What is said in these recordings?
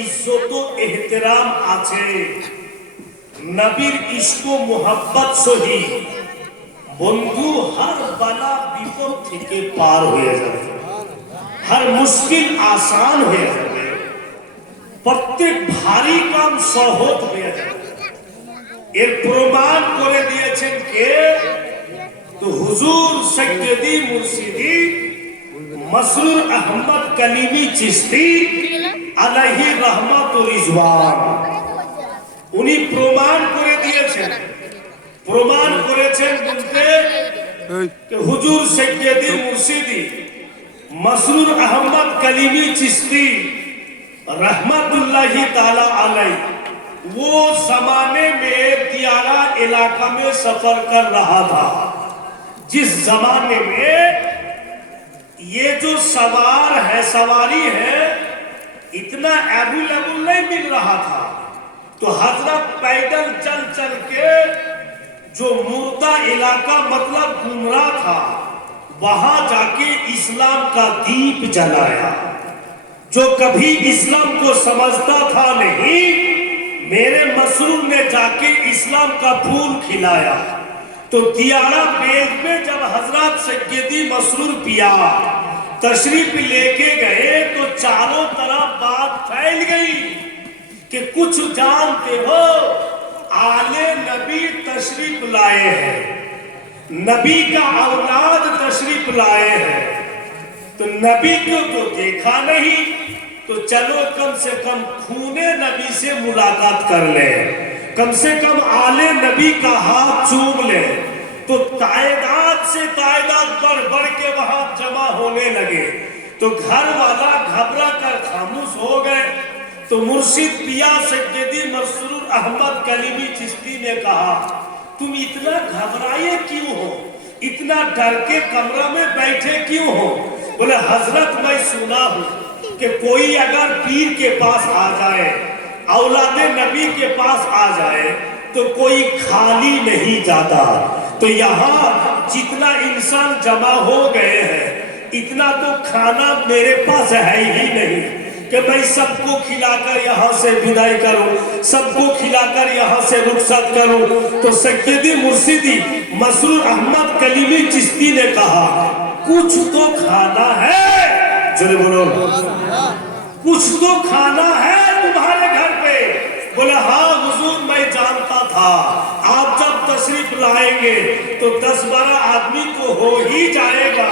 ইজ্জত ও এহতেরাম আছে, নবীর ইশক ও মোহাব্বত সহি বন্ধু হর বালা বিপদ থেকে পার হয়ে যাবে, হর মুশকিল আসান হয়ে যাবে, প্রত্যেক ভারী কাম সহজ হয়ে যাবে। এর প্রমাণ করে দিয়েছেন কে? তো হুজুর সৈয়দি মুর্শিদি মসরুর আহমদ কলিমি চিশতি আলাইহি রহমত ও রিজওয়ান। উনি প্রমাণ করে দিয়েছেন, প্রমাণ করেছেন বলতে হুজুর সৈয়দি মুর্শিদি মসরুর আহমদ কলিমি চিশতি रहमतुल्लाहि ताला अलैह वो जमाने में दियारा इलाका में सफर कर रहा था, जिस जमाने में ये जो सवार है, सवारी है, इतना अवेलेबल नहीं मिल रहा था। तो हजरत पैदल चल चल के जो मुर्दा इलाका मतलब गुमराह था, वहां जाके इस्लाम का दीप जलाया। जो कभी इस्लाम को समझता था नहीं, मेरे मसरूर ने जाके इस्लाम का फूल खिलाया। तो दियारा बेग में जब हजरत सैयदी मसरूर पिया तशरीफ लेके गए तो चारों तरफ बात फैल गई कि कुछ जानते हो, आले नबी तशरीफ लाए हैं, नबी का औलाद तशरीफ लाए हैं। तो नबी को तो देखा नहीं, तो चलो कम से कम खूने नबी से मुलाकात कर ले, कम से कम आले नबी का हाथ चूम ले। तो तायदाद से तायदाद बढ़ के वहां जमा होने लगे। तो घर वाला घबरा कर खामोश हो गए। तो मुर्शिद पिया सैयदी मसरूर अहमद कलीमी चिश्ती ने कहा, तुम इतना घबराए क्यों हो, इतना डर के कमरा में बैठे क्यों हो? बोले हजरत मैं सुना हूं कि कोई अगर पीर के पास आ जाए, औलादे नबी के पास आ जाए, तो कोई खाली नहीं जाता। तो यहाँ जितना इंसान जमा हो गए हैं, इतना तो खाना मेरे पास है ही नहीं कि मैं सबको खिलाकर यहाँ से विदाई करूं, सबको खिलाकर यहाँ से रुखसत करूं। तो सैयदी मुर्शिदी मसरूर अहमद कलीमी चिश्ती ने कहा, कुछ तो खाना है, चले बोलो कुछ तो खाना है तुम्हारे घर पे। बोले हाँ हुजूर मैं जानता था आप जब तशरीफ लाएंगे तो 10-12 आदमी तो हो ही जाएगा।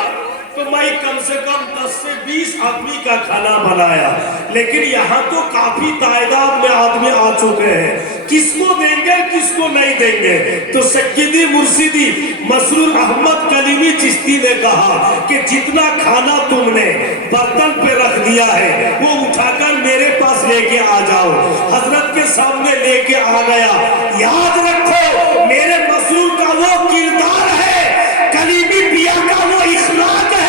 तो मैं कम से कम 10 से 20 आदमी का खाना बनाया, लेकिन यहाँ तो काफी तादाद में आदमी आ चुके हैं, किसको देंगे किसको नहीं देंगे। तो सैयदी मुर्शिदी मसरूर अहमद कलीमी चिश्ती ने कहा कि जितना खाना तुमने बर्तन पे रख दिया है वो उठाकर मेरे पास लेके आ जाओ। हजरत के सामने लेके आ गया। याद रखो मेरे मसरूर का वो किरदार है, कलीमी पिया का वो इखलाक है।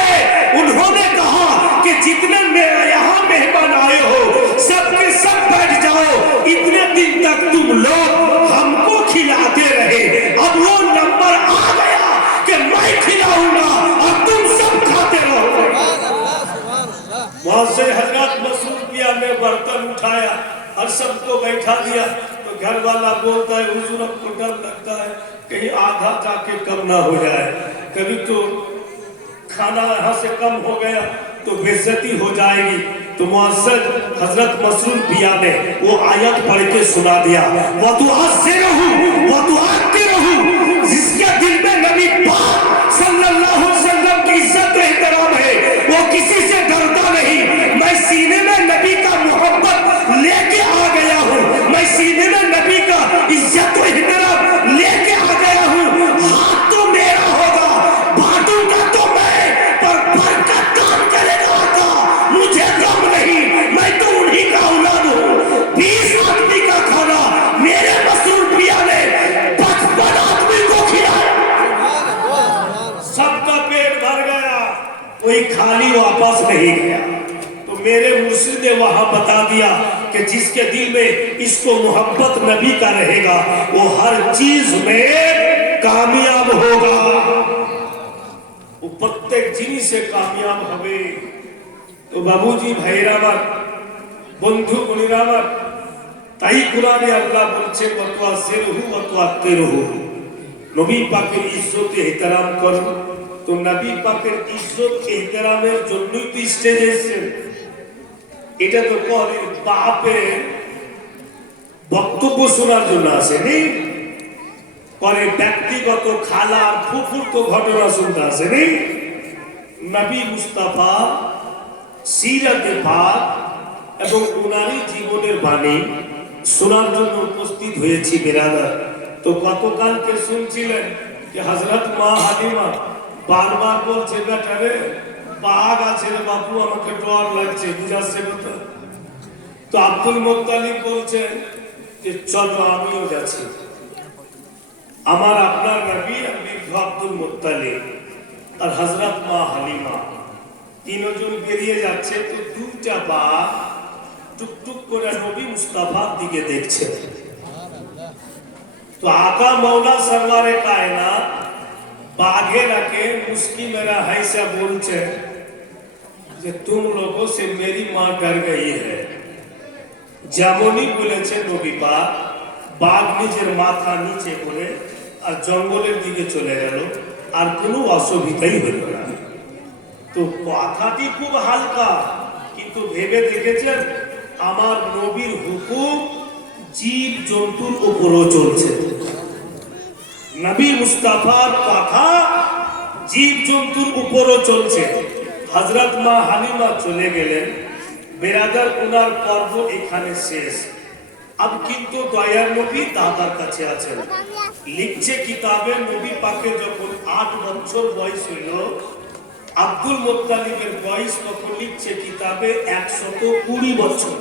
उन्होंने कहा कि जितने मेरे यहाँ मेहमान आए हो सबके सब बैठ जाओ, इतने दिन तक तुम लोग हमको खिलाते रहे, अब वो नंबर आ गया कि मैं खिलाऊंगा और तुम सब खाते रहो। वहां से हजरत मसरूर पिया ने बर्तन उठाया और सबको बैठा दिया। तो घर वाला बोलता है हुजूर को डर लगता है कहीं आधा जाके कम ना हो जाए, कभी तो खाना यहाँ से कम हो गया तो बेइज्जती हो जाएगी। तो मुअज्जिज हजरत मसरूर पिया ने वो आयत पढ़ के सुना दिया, जिसके दिल में नबी पाक सल्लल्लाहु अलैहि वसल्लम की इज्जत और एहतराम है वो किसी से डरता नहीं। मैं सीने में नबी का मोहब्बत लेके आ गया हूँ, मैं सीने में नबी का इज्जत और एहतराम लेके आ गया हूँ। हाथ तो मेरा होगा, बांटूंगा तो मैं, पर बरकत काम करेगा आका, मुझे गम नहीं, मैं तो उन्हीं का औलाद हूँ। 20 आदमी का खाना मेरे मसरूर पिया ने 55 आदमी को खिलाया, सबका पेट भर गया, कोई खाली वापस नहीं गया। तो मेरे मुर्शिद ने वहां बता दिया कि जिसके दिल में इसको मोहब्बत नबी का रहेगा वो हर चीज में कामयाब होगा, वो प्रत्येक जिनिस से कामयाब হবে। तो बाबूजी भैरवर বন্ধু বোনেরা আমার, তাই কোরআনে আল্লাহ বলছেন ওয়াতুয়াজ্জিরহু ওয়াতুআক্কিরহু, নবী পাকের ইজ্জত ইহতিরাম করো। তো নবী পাকের ইজ্জত ইহতিরামের জন্যই তো স্টেজে এসেছেন। এটা তো করে বাপের বক্তব্য শোনার জন্য আসেনি, করে ব্যক্তিগত খালা ফুফুর তো ঘটনা শুনতে আসেনি। নবী মুস্তাফা সিরাতে পাক এবং উনারই জীবনের বাণী শোনার জন্য উপস্থিত হয়েছি বেরাদার। তো গতকালকে শুনছিলেন যে হযরত মা হালিমা বারবার বলছে বেটারে বাঘ আছে রে বাপু, আমাকে ডর লাগছে, বুঝাচ্ছে কথা। তো আব্দুল মুত্তালিব বলছেন যে চলো আমিও যাচ্ছি। আমার আপনার নবী বৃদ্ধ আব্দুল মুত্তালিব আর হযরত মা হালিমা তিনজন বেরিয়ে যাচ্ছে। তো দুটা বাঘ টুকটুক করে নবী মুস্তাফার দিকে দেখছে। তো आका मौला सरवारे कायनात बाघे रखे मुस्की मेरा हैसा बोलते যে तुम लोगों से मेरी मां डर गई है। যেমনই বলেছে নবী পাক, বাঘ নিজের মাথা নিচে করে আর জঙ্গলের দিকে চলে গেল, আর কোনো অসুবিধাই হলো না। তো কথাটি খুব হালকা, কিন্তু ভেবে দেখেছেন আমার নবীর হুকুম জীব জন্তুর উপরও চলছে। নবী মুস্তাফার কথা জীব জন্তুর উপরও চলছে। হযরত মা হালিমা চলে গেলেন, বেরাদার ওনার পর্ব এখানে শেষ। अब কিন্তু দয়ার নবী দাদার কাছে আছেন। লিখছে কিতাবে নবী পাকে যখন 8 বছর বয়স হইল, আব্দুল মুত্তালিবের বয়স তখন লিখছে কিতাবে 120 বছর।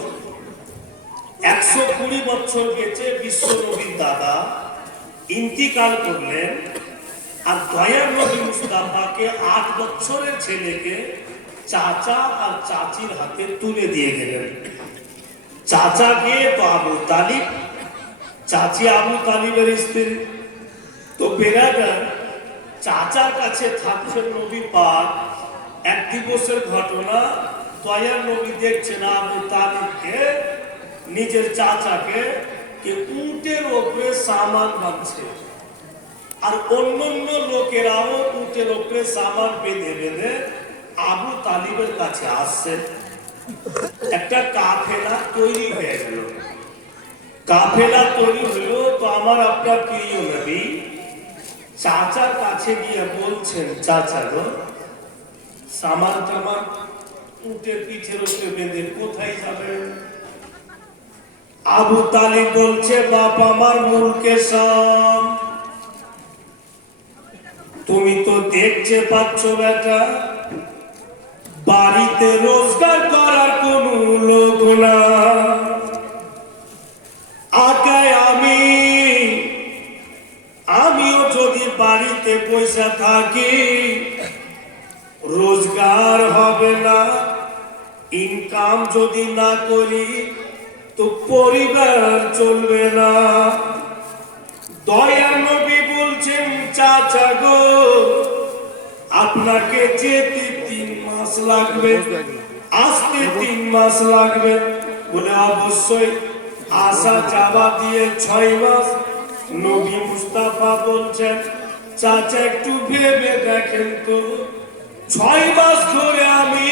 120 বছর গেছে, বিশ্ব নবীর দাদা ইন্তিকাল করলেন। আর দয়ার নবী মুস্তাফাকে 8 বছরের ছেলেকে চাচা আর চাচির হাতে তুলে দিয়ে গেলেন। চাচা কে? তো আবু তালিব, চাচি আবু তালিবের স্ত্রী। তো বেরাদার চাচার কাছে থাকছেন নবী পাক। এক দিবসের ঘটনা, দয়ার নবী দেখছেন আবু তালিবকে, নিজের চাচাকে কে উটের উপরে সামান বাঁধছে, আর অন্যান্য লোকেরাও উটের উপরে সামান বেঁধে বেঁধে আবু তালিবের কাছে আসছে। একটা কাফেলা তৈরি হয়ে গেল। কাফেলা তৈরি হলো, তো আমার আপনার প্রিয় নবী চাচার কাছে গিয়ে বলছেন, চাচা গো সামান টামান উটের পিঠের উপরে বেঁধে কোথায় যাবেন? আবু তালিব বলছে, বাপ আমার মুলকে শাম, তুমি তো দেখতে পাচ্ছ বেটা বাড়িতে রোজগার করার কোন লোক না। আকায় আমিও যদি বাড়িতে পয়সা থাকি, রোজগার হবে না, ইনকাম যদি না করি তো পরিবার চলবে না। দয়ার নবী বলছেন, চাচা গো আপনাকে যেতে 3 মাস লাগবে, আসতে 3 মাস লাগবে। বলে অবশ্যই। আসা যাওয়া দিয়ে 6 মাস। নবী মুস্তাফা বলছেন, চাচা একটু ভেবে দেখেন তো 6 মাস ধরে আমি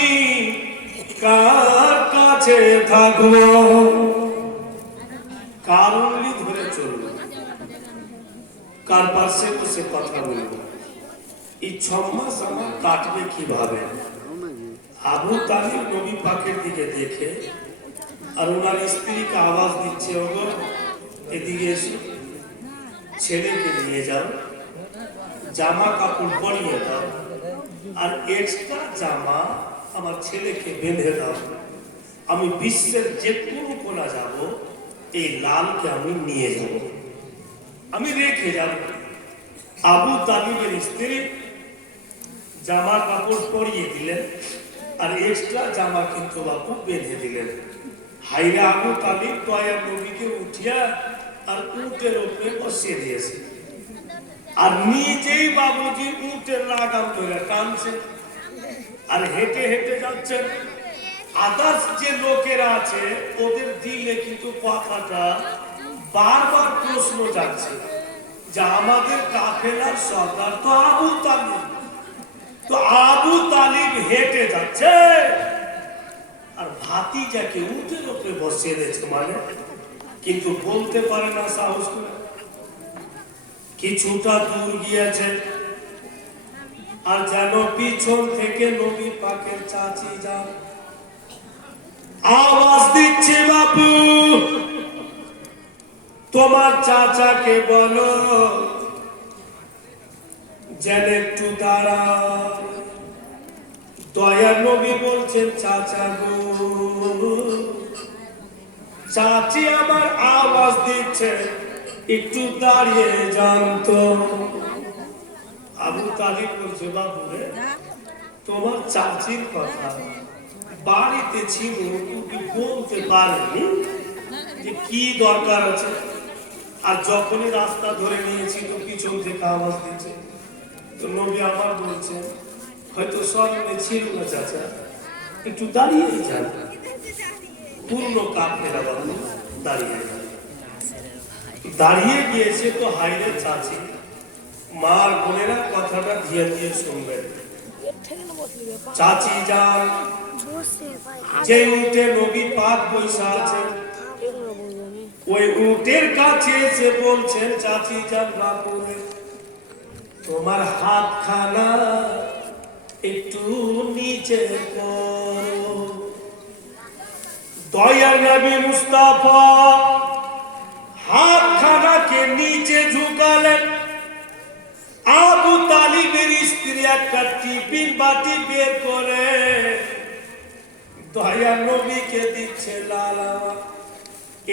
কার কাছে থাকবো? কার উঙ্গলি ধরে চলবো, কার পাশে বসে কথা বলবো? এই 6 মাস আমার কাটবে কিভাবে? আবু তালিব নবী পাকের দিকে দেখে আর ওনার স্ত্রীকে আওয়াজ দিচ্ছে, ওগো এদিকে এসো, ছেলেকে নিয়ে যাও, জামা কাপড় পরিয়ে দাও, আর এক্সট্রা জামা আমার ছেলেকে বেঁধে দাও। আমি বিশ্বের যে কোনো কোনা যাব, এই লালকে আমি নিয়ে যাব, আমি রেখে যাব। আবু তালিবের স্ত্রী জামা কাপড় পরিয়ে দিলেন, আর এক্সট্রা জামা কিন্তু বাবু বেঁধে দিলেন। হাইরা আবু তালিব দয়ার নবীকে উঠিয়া আর উটের উপরে বসিয়ে দিয়েছে, আর নিজেই বাবুজি উটের লাগাম ধরে টানছে আর হেঁটে হেঁটে যাচ্ছেন। আদার্স যে লোকেরা আছে ওদের দিলে কিন্তু কথাটা বারবার প্রশ্ন যাচ্ছে যে আমাদের কাফেলার সর্দার তো আবু তালিব, তো আবু তালিব হেঁটে যাচ্ছে আর ভাতিজাকে উঠে উপরে বসিয়ে দিয়েছে, মানে কিন্তু বলতে পারে না সাহস করে। কিছুটা দূর গিয়েছে আর যেন পিছন থেকে নবী পাকের চাচি যান আওয়াজ দিচ্ছে, বাপু তোমার চাচাকে বলো যেন একটু দাঁড়া। দয়ার নবী বলছেন চাচা গো, চাচি আমার আওয়াজ দিচ্ছে একটু দাঁড়িয়ে যান তো। আবু তালিব বলছে বাবু রে, তোমার চাচির কথা বাড়িতে ছিল, তুমি বলতে পারেনি যে কি দরকার আছে, আর যখনই রাস্তা ধরে নিয়েছি তো পিছন থেকে আওয়াজ দিচ্ছে। তো নবী আমার বলছেন হয়তো স্মরণে ছিল না চাচা, একটু দাঁড়িয়ে যান। পূর্ণ কাফেলা বাবু দাঁড়িয়ে দাঁড়িয়ে গিয়েছে। তো হাইরে চাচি, মার বোনেরা কথাটা ধীরে ধীরে শুনবেন। চাচি যান, যে উঠে নবী পাক বৈশা আছে ওই উটের কাছে এসে বলছেন চাচি যান বাপুরে, তোমার হাত খানা একটু নিচে করো। দয়ার নবী মুস্তাফা হাত খানাকে নিচে ঝুঁকালেন। আবু তালিবের স্ত্রী একটা টিফিন বাটি বের করে দয়ার নবীকে দিচ্ছে, লালা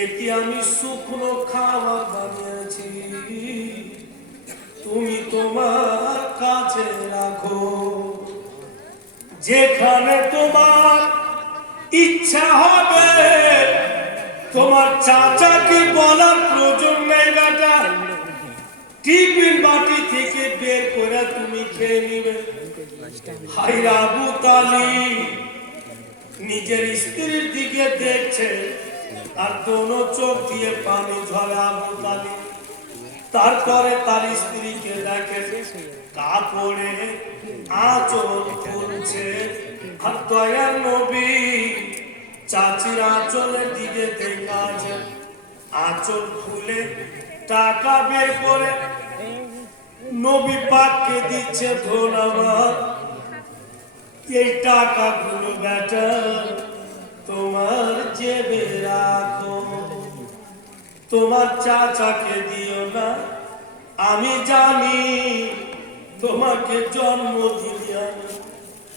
এটি আমি শুকনো খাবার বানিয়েছি, তুমি তোমার কাছে রাখো, যেখানে তোমার ইচ্ছা হবে। তোমার চাচাকে বলার প্রয়োজন নেই বেটা, টিফিন বাটি থেকে বের করে তুমি খেয়ে নিবে। হাই আবু তালিব নিজের স্ত্রীর দিকে দেখছে আর দোনো চোখ দিয়ে পানি ঝরে আবু তালিব। তারপরে তার স্ত্রীকে দেখে কাপড়ে আঁচল খুলছে, আর দয়ার নবী চাচির আঁচলের দিকে দেখা আছে। আঁচল খুলে টাকা বের করে নবী পাককে দিচ্ছে, ধন আমার এই টাকাগুলো বেটা তোমার জেবে রাখো, তোমার চাচাকে দিও না, আমি জানি তোমাকে জন্ম দিয়ে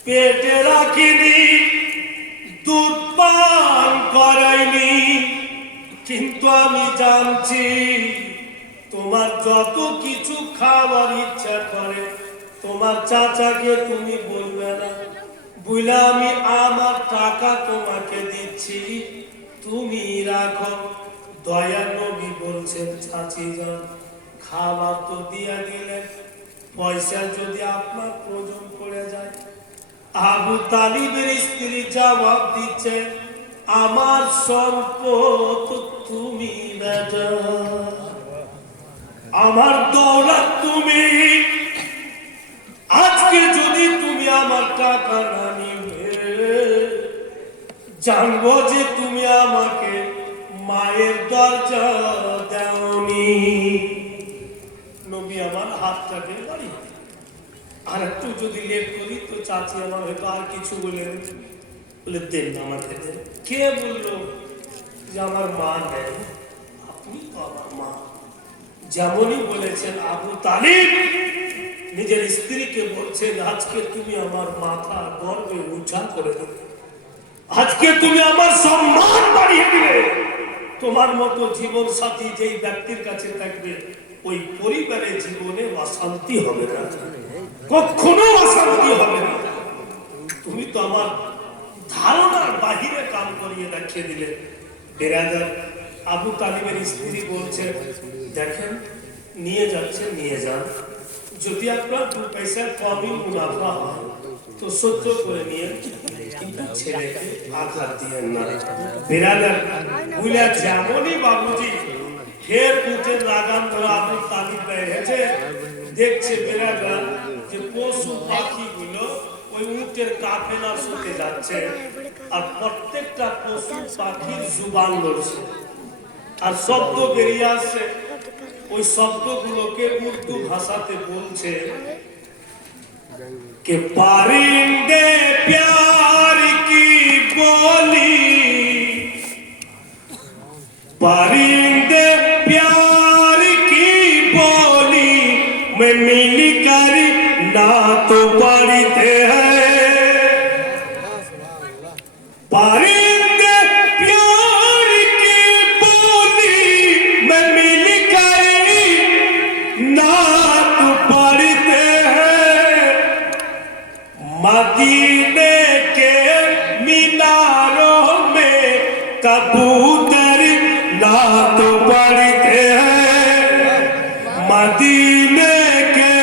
পেটে রাখিনি, দুধ পান করাইনি, কিন্তু আমি জানছি তোমার যত কিছু খাওয়ার ইচ্ছা করে তোমার চাচাকে তুমি বলবে না, বলে আমি আমার টাকা তোমাকে দিচ্ছি, তুমি রাখো। দয়ার নবী বলছেন চাচি যান খাবার তো দিয়া দিলেন, পয়সা যদি আপনার প্রয়োজন পড়ে যায়। আবু তালিবের স্ত্রী জবাব দিচ্ছে, আমার সম্পদ তুমি বেটা, আমার দৌলত তুমি, আজকে যদি তুমি আমার টাকা না নিবে জানবো যে তুমি আমাকে মায়ের দরজা দেওনি। নবী আমার হাতটাকে বাড়ি, আর একটু যদি লেট করি তো চাচি আমার হয়তো আর কিছু বলে দেন আমাকে দেন। কে বললো যে আমার মা নেই? আপনি তো আমার মা। যেমনই বলেছেন আবু তালিব নিজের স্ত্রীকে বলছেন, আজকে তুমি আমার মাথা গর্বে উঁচা করে দেবে, আজকে তুমি আমার সম্মান বাড়িয়ে দিবে। তোমার মতো জীবন সাথী যেই ব্যক্তির কাছে থাকবে ওই পরিবারের জীবনে অশান্তি হবে না, কখনো অশান্তি হবে না। তুমি তো আমার ধারণার বাহিরে কাম করিয়ে দেখিয়ে দিলে। বেরাদার আবু তালিবের স্ত্রী বলছে, দেখেন নিয়ে যাচ্ছে নিয়ে যান, যদি আপনার 2 পয়সা কমই মুনাফা হয় তো সহ্য করে নিয়ে, কিন্তু ছেলেকে আঘাত দিয়েন না। বিড়ালের বুঝলে যেমনই বাবুজি ফের উঠে লাগাম ধরে আবু তালিব হেঁটে দেখছে বেড়াটা যে পশু পাখিগুলো ওই উটের কাফেলার সাথে যাচ্ছে, আর প্রত্যেকটা পশু পাখির জুবান লড়ছে আর শব্দ বেরিয়ে আসছে। ওই শব্দগুলোকে উর্দু ভাষাতে বলছে कि परिंदे प्यार की बोली, परिंदे प्यार की बोली में मिल कर ना तो पढ़ते हैं, परिंदे प्यार की बोली में मिल कर ना तो पढ़ते हैं, मदीने के मीनारों में कबूतर ना तो पढ़ते हैं, मदीने के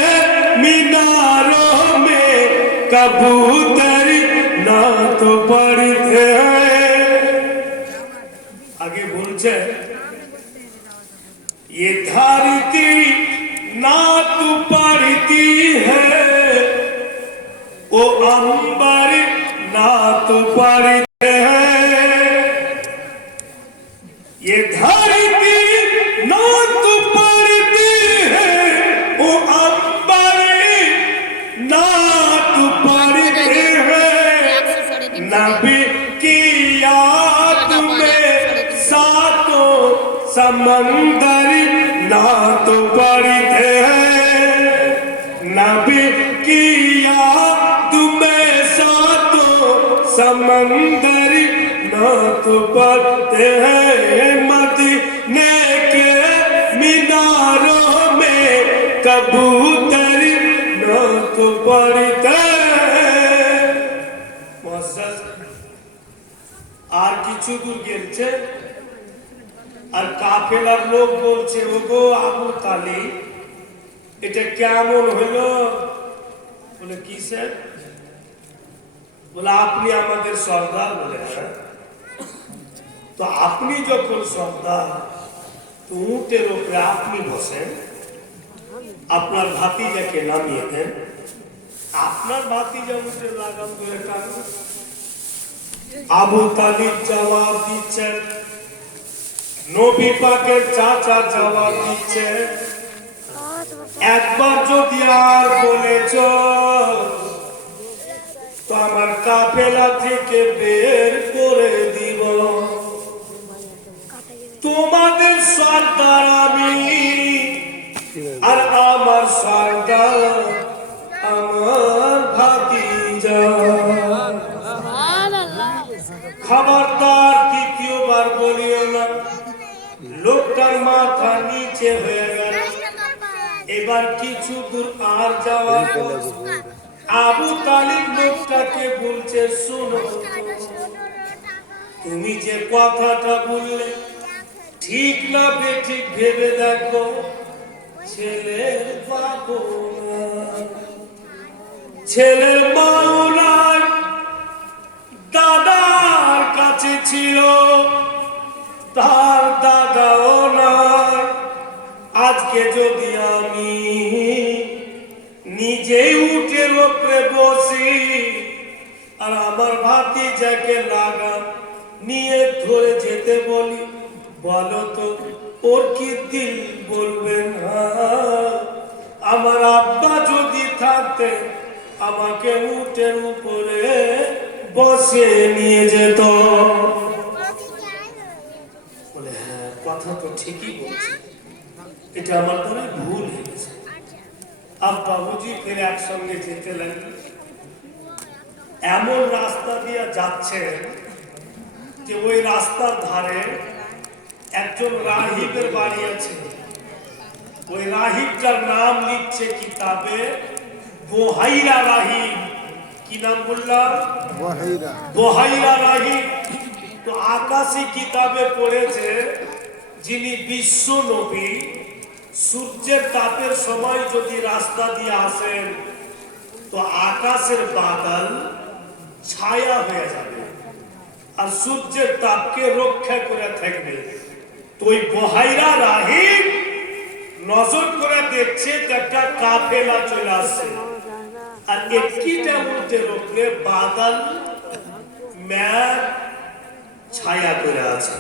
मीनारों में कबूतर ना तो पढ़ते हैं। आगे बोलছে ये धरती ना तो पढ़ती है, वो अंबर ना तो पढ़ते हैं, ये धरती ना तो पढ़ती है, वो अंबर ना तो पढ़ते हैं, नबी की याद में सातों समंदर ना तो पढ़ते हैं, नबी की याद में सातों समंदर ना तो पढ़ते हैं, मदीने के मीनारों में कबूतर ना तो पढ़ते हैं। আর কিছু দূর গেছে আর কাফেলার লোক বলছে ওগো আবু তালিব এটা কেমন হলো? বলে কি স্যার? বলে আপনি আমাদের সর্দার। বলে হ্যাঁ। তো আপনি যখন সর্দার তো উটের উপরে আপনি বসেন, আপনার ভাতিজাকে নামিয়ে দেন, আপনার ভাতিজা উটের লাগাম ধরে টানবে। আবু তালিব জবাব দিচ্ছেন, নবী পাকের চাচা জবাব দিচ্ছে, একবার যদি আর বলেছ তো আমার কাফেলা থেকে বের করে দিব, তোমাদের সর্দার আমি আর আমার সর্দার আমার ভাতিজা। খবরদার দ্বিতীয়বার বলিও না। লোকটার মাথা নিচে হয়ে গেল। এবার কিছু দূর আর যাওয়া, আবু তালিব লোকটাকে বলছে শোনো, তুমি যে কথাটা বললে ঠিক না বেঠিক ভেবে দেখো, ছেলের বাবু ছেলের মাও নাই, দাদার কাছে ছিল, তার দাদাও নাই। আজকে যদি আমি নিজেই উঠে উপরে বসি আর আমার ভাতিজাকে লাগাম নিয়ে ধরে যেতে বলি, বলো তো ওর কি দিল বলবে না? আমার আব্বা যদি থাকতে আমাকে উটের উপরে বসে নিয়ে যেত। বলে হ্যাঁ কথা তো ঠিকই বলছে, এটা আমার দ্বারা ভুল হয়ে গেছে। আব্বা বুঝি ফের একসঙ্গে যেতে লাগলো। এমন রাস্তা দিয়ে যাচ্ছে যে ওই রাস্তার ধারে একজন রাহিবের বাড়ি আছে। ওই রাহিবটার নাম লিখছে কিতাবে বোহাইরা রাহিব। কি নাম বললাম? বোহাইরা রাহিব। তো আকাশী কিতাবে পড়েছে যিনি বিশ্ব নবী সূর্যের তাপের সময় যদি রাস্তা দিয়ে আসেন তো আকাশের বাদল ছায়া হয়ে যাবে আর সূর্যের তাপকে রক্ষা করে থাকবে। তো ওই বহাইরা রাহিব নজর করে দেখছে একটা কাফেলা চলে আসছে আর একটিটা উল্টে রোকলে বাদল মেঘ ছায়া করে আছে।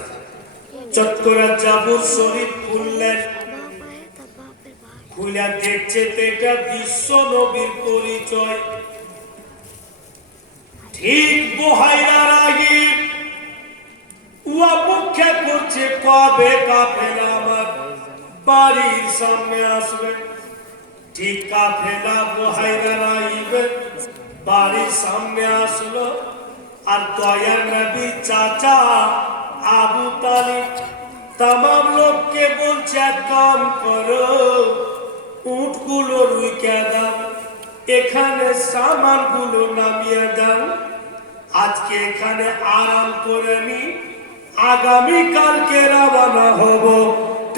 চট্টরা জাবুর শরীফ খুললেন, খুলে দেখছে এটা বিশ্ব নবীর পরিচয়। ঠিক বহাইরা রাহিব উয়া মুখে করছে কবে কাফেলা আমার বাড়ির সামনে আসবে। ঠিক কাফেলা বহাইরা রাহিবের বাড়ির সামনে আসলো আর দয়ার নবী চাচা আবু তালিব तमाम লোককে বলছে এক কাম করো, উটগুলো রুইকে দাও, এখানে সামানগুলো নামিয়ে দাও, আজকে এখানে আরাম করে নি, আগামী কালকে রওনা হব।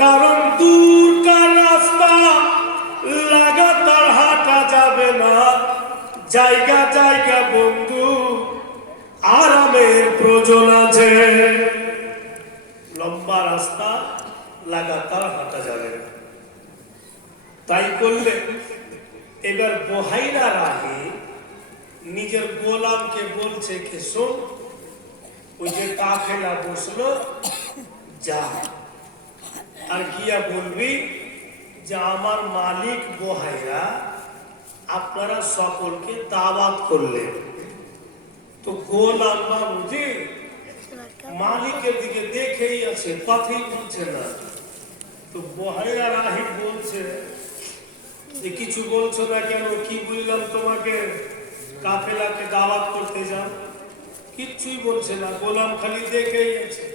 কারণ দূরকার রাস্তা লাগাতার হাঁটা যাবে না, জায়গা জায়গা বন্ধু আরামের প্রয়োজন আছে। লম্বা রাস্তা লাগাতার হাঁটা যাবে না, তাই করলে এবার বহাইরা রাহে নিজের গোলামকে বলছে কে শোন, ওই যে কাফেলা বসলো যা আর গিয়া বলবি যে আমার মালিক বহাইরা আপনারা সকলকে দাওয়াত করলেন। তো গোলাম বুঝি মালিকের দিকে দেখেই আছে, কথাই বলছে না। তো বহাইরা রাহিব বলছে যে কিছু বলছো না কেন, কি বললাম তোমাকে কাফেলাকে দাওয়াত করতে যাও? কিচ্ছুই বলছে না, গোলাম খালি দেখেই আছে।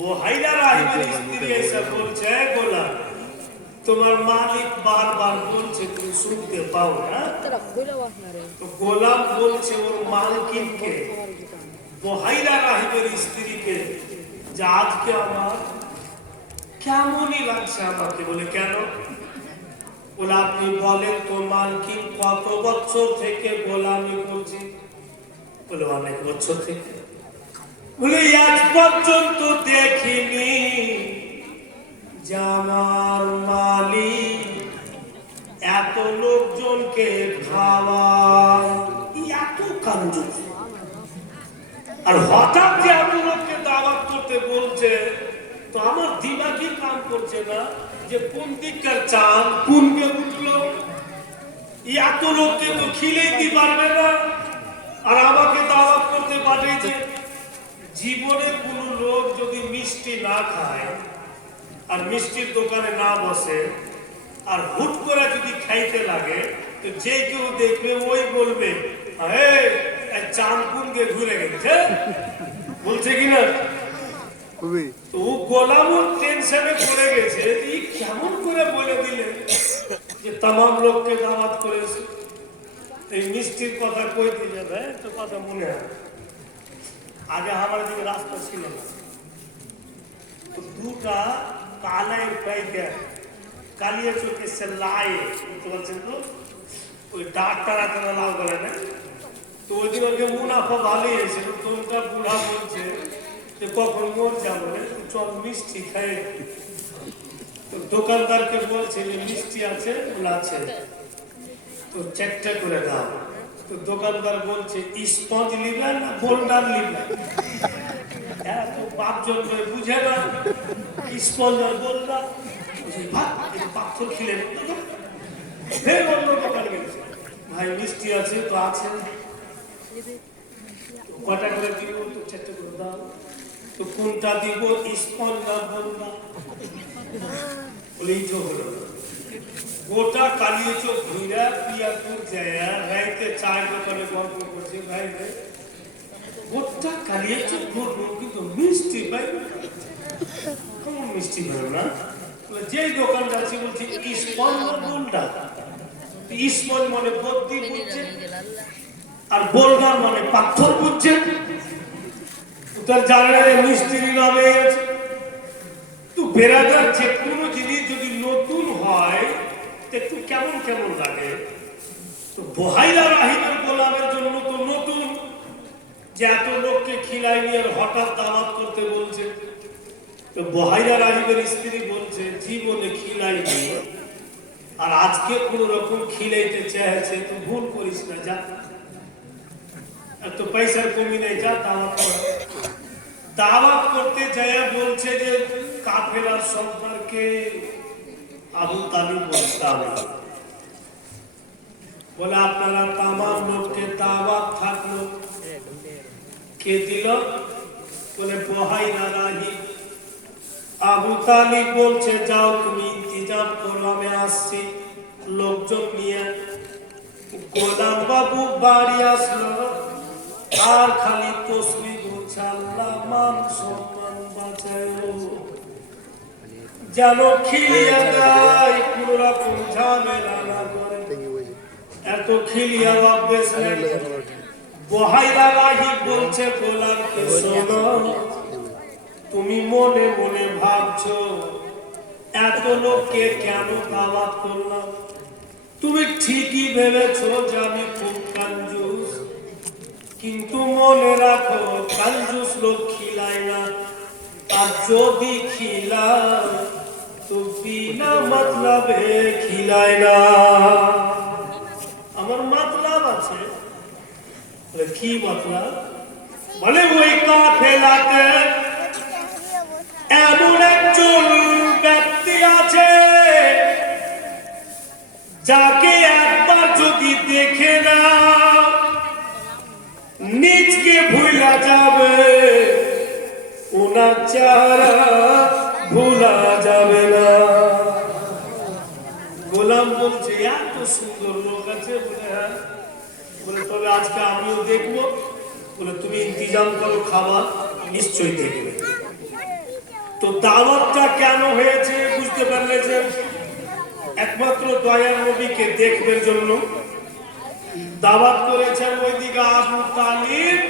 বহাইরা রাহিবের স্ত্রী এসে বলছে গোলাম তোমার মালিক বারবার বলছে তুমি শুনতে পাও না? তো গোলাম বলছে ওর মালকিনকে বহাইরা রাহিবের স্ত্রীকে যে আজকে আমার কেমনই লাগছে আমাকে। বলে কেন? বলে আপনি বলেন তো মালকিন কত বছর থেকে গোলামি করছে? বলে অনেক বছর থেকে। বলে আজ পর্যন্ত দেখিনি যে আমার মালিক এত লোকজনকে খাওয়ায়, এত কাঞ্জুস, আর হঠাৎ যে এত লোককে দাওয়াত করতে বলছে, তো আমার দিমাগই কাম করছে না যে কোন দিককার চাঁদ কোন কে উঠলো। এত লোককে তো খিলেই দিতে পারবে না, আর আমাকে দাওয়াত করতে পাঠিয়েছে। জীবনে কোন লোক যদি মিষ্টি না খায় আর মিষ্টির দোকানে না বসে আর হুট করে যদি খাইতে লাগে, তো যে কেউ দেখবে ওই বলবে চাঁদ কোনকে ঘুরে গেছে, বলছে কিনা? তো গোলাম টেনশনে পড়ে গেছে, কেমন করে বলে দিলে যে তামাম লোককে দাওয়াত করেছে, এই মিষ্টির কথা কই দিয়ে যাবে। তো কথা মনে হয় আগে আমার দিকে রাস্তা ছিল না, তো দুটা কালাই পাইকে কালিয়া চোখে সে লাই, বুঝতে পারছেন তো? ওই ডাক্তার আপনারা লাল করে না, তো ওই দিন ওকে মুনাফা ভালোই হয়েছিল। তোমরা বুড়া বলছে যে কখন মোর যাবো, চল মিষ্টি খাই। তো দোকানদারকে বলছে যে মিষ্টি আছে? বলে আছে। তো চেকটা করে দাও। তো দোকানদার বলছে স্পঞ্জ নিবেন না বোল্ডার নিবেন? তো বাপজন বুঝে না স্পঞ্জ আর বোল্ডার, পাথর খিলে ফের অন্য দোকানে গেছে, ভাই মিষ্টি আছে? তো আছে। কটা করে দিব? তো চেকটা করে দাও। তো কোনটা দিব, স্পঞ্জ না বোল্ডার? বলেই তো হলো। গোটা কালিয়ে চোখ ঘুরা পিয়াপুর যায় রাইতে চায়ের দোকানে গল্প করছে, ভাই ভাই গোটা কালিয়ে চোখ ঘুরবো কিন্তু মিষ্টি পাই কেমন মিষ্টি পাই না। যেই দোকান যাচ্ছি বলছি স্পঞ্জ বোল্ডার। স্পঞ্জ মানে বদ্যি বুঝছে আর বোল্ডার মানে পাথর বুঝছে। তার জানালে মিস্ত্রি নামে আছে। তো বেড়াদার যে কোনো জিনিস যদি নতুন হয় একটু কেমন কেমন লাগে। তো বহাইরা রাহিবের গোলামের জন্য তো নতুন, যে এত লোককে খিলাই নিয়ে হঠাৎ দাওয়াত করতে বলছে। তো বহাইরা রাহিবের স্ত্রী বলছে জীবনে খিলাই নিয়ে আর আজকে কোন রকম খিলাইতে চেয়েছে, তো ভুল করিস না, যা, এত পয়সার কমি নেই, যা দাওয়াত কর। দাওয়াত করতে যায় বলছে যে কাফেলার সর্দারকে আবু তালিব বলতাম, বলে আপনারা তামাম লোককে দাওয়াত থাকলো, কে দিল? বলে বহাইরা রাহিব। আবু তালিব বলছে যাও তুমি ইন্তজাম করো, আমি আসছি লোকজন নিয়ে। গোলাম বাবু বাড়ি আসলো আর খালি তসবি বলছে আল্লাহ মান সম্মান বাঁচায়, যেন খিলিয়া দেয়, কোন রকম ঝামেলা না করে। এত খিলিয়া অভ্যেস নেই। বহাইরা রাহিব বলছে গোলামকে শোনো, তুমি মনে মনে ভাবছো এত লোককে কেন দাওয়াত করলাম, তুমি ঠিকই ভেবেছো যে আমি খুব কঞ্জুস, কিন্তু মনে রাখো কঞ্জুস লোক খিলায় না, আর যদি খিলায় তো বিনা মতলবে খিলায় না। আমার মতলব আছে। কি মতলব? বলে ওই কাফেলাতে এমন একজন ব্যক্তি আছে যাকে একবার যদি দেখে না নিজকে ভুলা যাবে, ওনার চেহারা ভুলা যাবে না। গোলাম বলছে এত সুন্দর লোক আছে? বলে হ্যাঁ। বলে তবে আজকে আমিও দেখবো। বলে তুমি ইন্তজাম করো, খাবার নিশ্চয়ই দেখবে। তো দাওয়াতটা কেন হয়েছে বুঝতে পারলে যে একমাত্র দয়ার নবীকে দেখবার জন্য দাওয়াত করেছেন। ওইদিকে আবু তালিব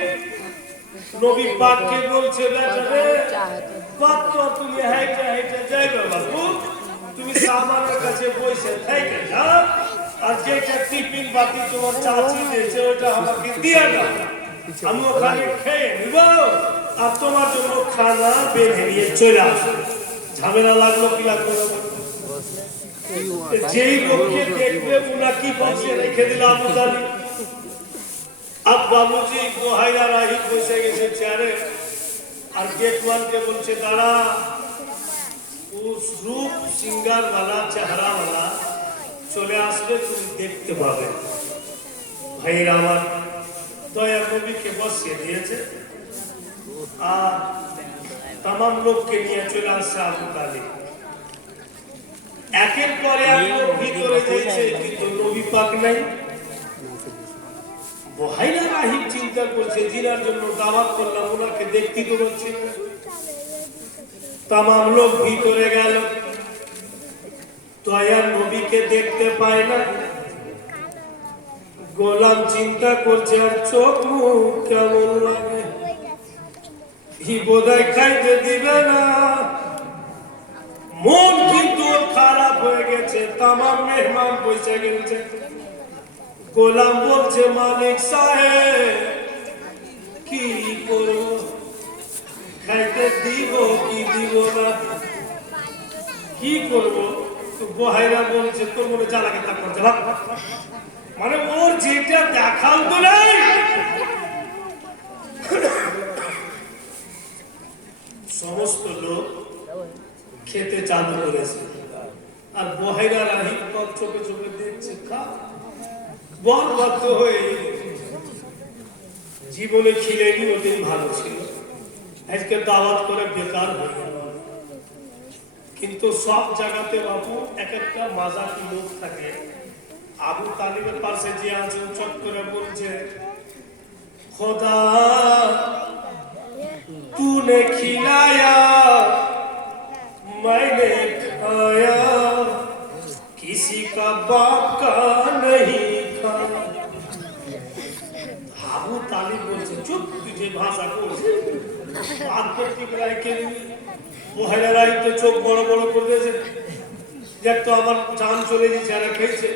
নবী পাককে বলছে বেচারে কত তুমি হাইটা হাইটা যাইবে বাবু, তুমি সামানের কাছে বসে থেকে যাও, আর যেটা টিফিন বাতি তোমার চাচি দিয়েছে ওটা আমাকে দিয়ে দাও, আমি ওখানে খেয়ে নিব, আর তোমার জন্য খানা বেঁধে নিয়ে চলে আসো। ঝামেলা লাগলো কি লাগলো? যেই লোককে দেখবে উনা কি বসে রেখে দিল আবু তালিব। अब बाबूजी বহাইরা রাহিব বসে গেছে চেয়ারে, আর গেটওয়ানকে বলছে দাঁড়া, উস রূপ সিঙ্গার वाला চেহারা वाला চলে আসবে, তুমি দেখতে পাবে। ভাইরা আমার দয়ার নবীকে বসিয়ে দিয়েছে আর तमाम লোককে নিয়ে চলে আসছে আবু তালিব। একের পরে এক লোক ভিতরে যাচ্ছে, কিন্তু নবী পাক নাই। বহাইরা রাহিব চিন্তা করছে জিনার জন্য দাওয়াত করলাম, ওনাকে দেখতে তো পাচ্ছি না। तमाम লোক ভিতরে গেল, দয়ার নবীকে দেখতে পায় না। গোলাম চিন্তা করছে আর চোখ মুখ কেমন লাগে, বোধহয় খাইতে দিবে না। মন কিন্তু খারাপ হয়ে গেছে, तमाम মেহমান বসে গেছে। গোলাম বলছে মালিক সাহেব কি করব, খাইতে দিব কি দিব না, কি করব? তো বহাইরা বলছে তোর মনে যা লাগে তা করতে, মানে ওর যেটা দেখাল তো নাই। সমস্ত লোক খেতে চালু করেছে, আর বহাইরা রাহিব চোখে চোখে দেখছে খা। বরবাদ হয়ে জীবনে খিলেনি, ওটাই ভালো ছিল, আজকে দাওয়াত করে বেকার হয়ে গেল। কিন্তু সব জায়গাতে বাবু এক একটা মাজাকি লোক থাকে। আবু তালিবের পাশে যে আছে চট করে বলছে খোদা तूने खिलाया मैंने खाया, किसी का बाप का नहीं खाया। আবু তালিব বলছে চুপ, তুই যে ভাষা করছিস বাদ করতে প্রায় কে বহাইরা রাহিব তো চোখ বড় বড় করে দিয়েছে, দেখ তো আমার জান চলে যাচ্ছে, আর খেয়েছে।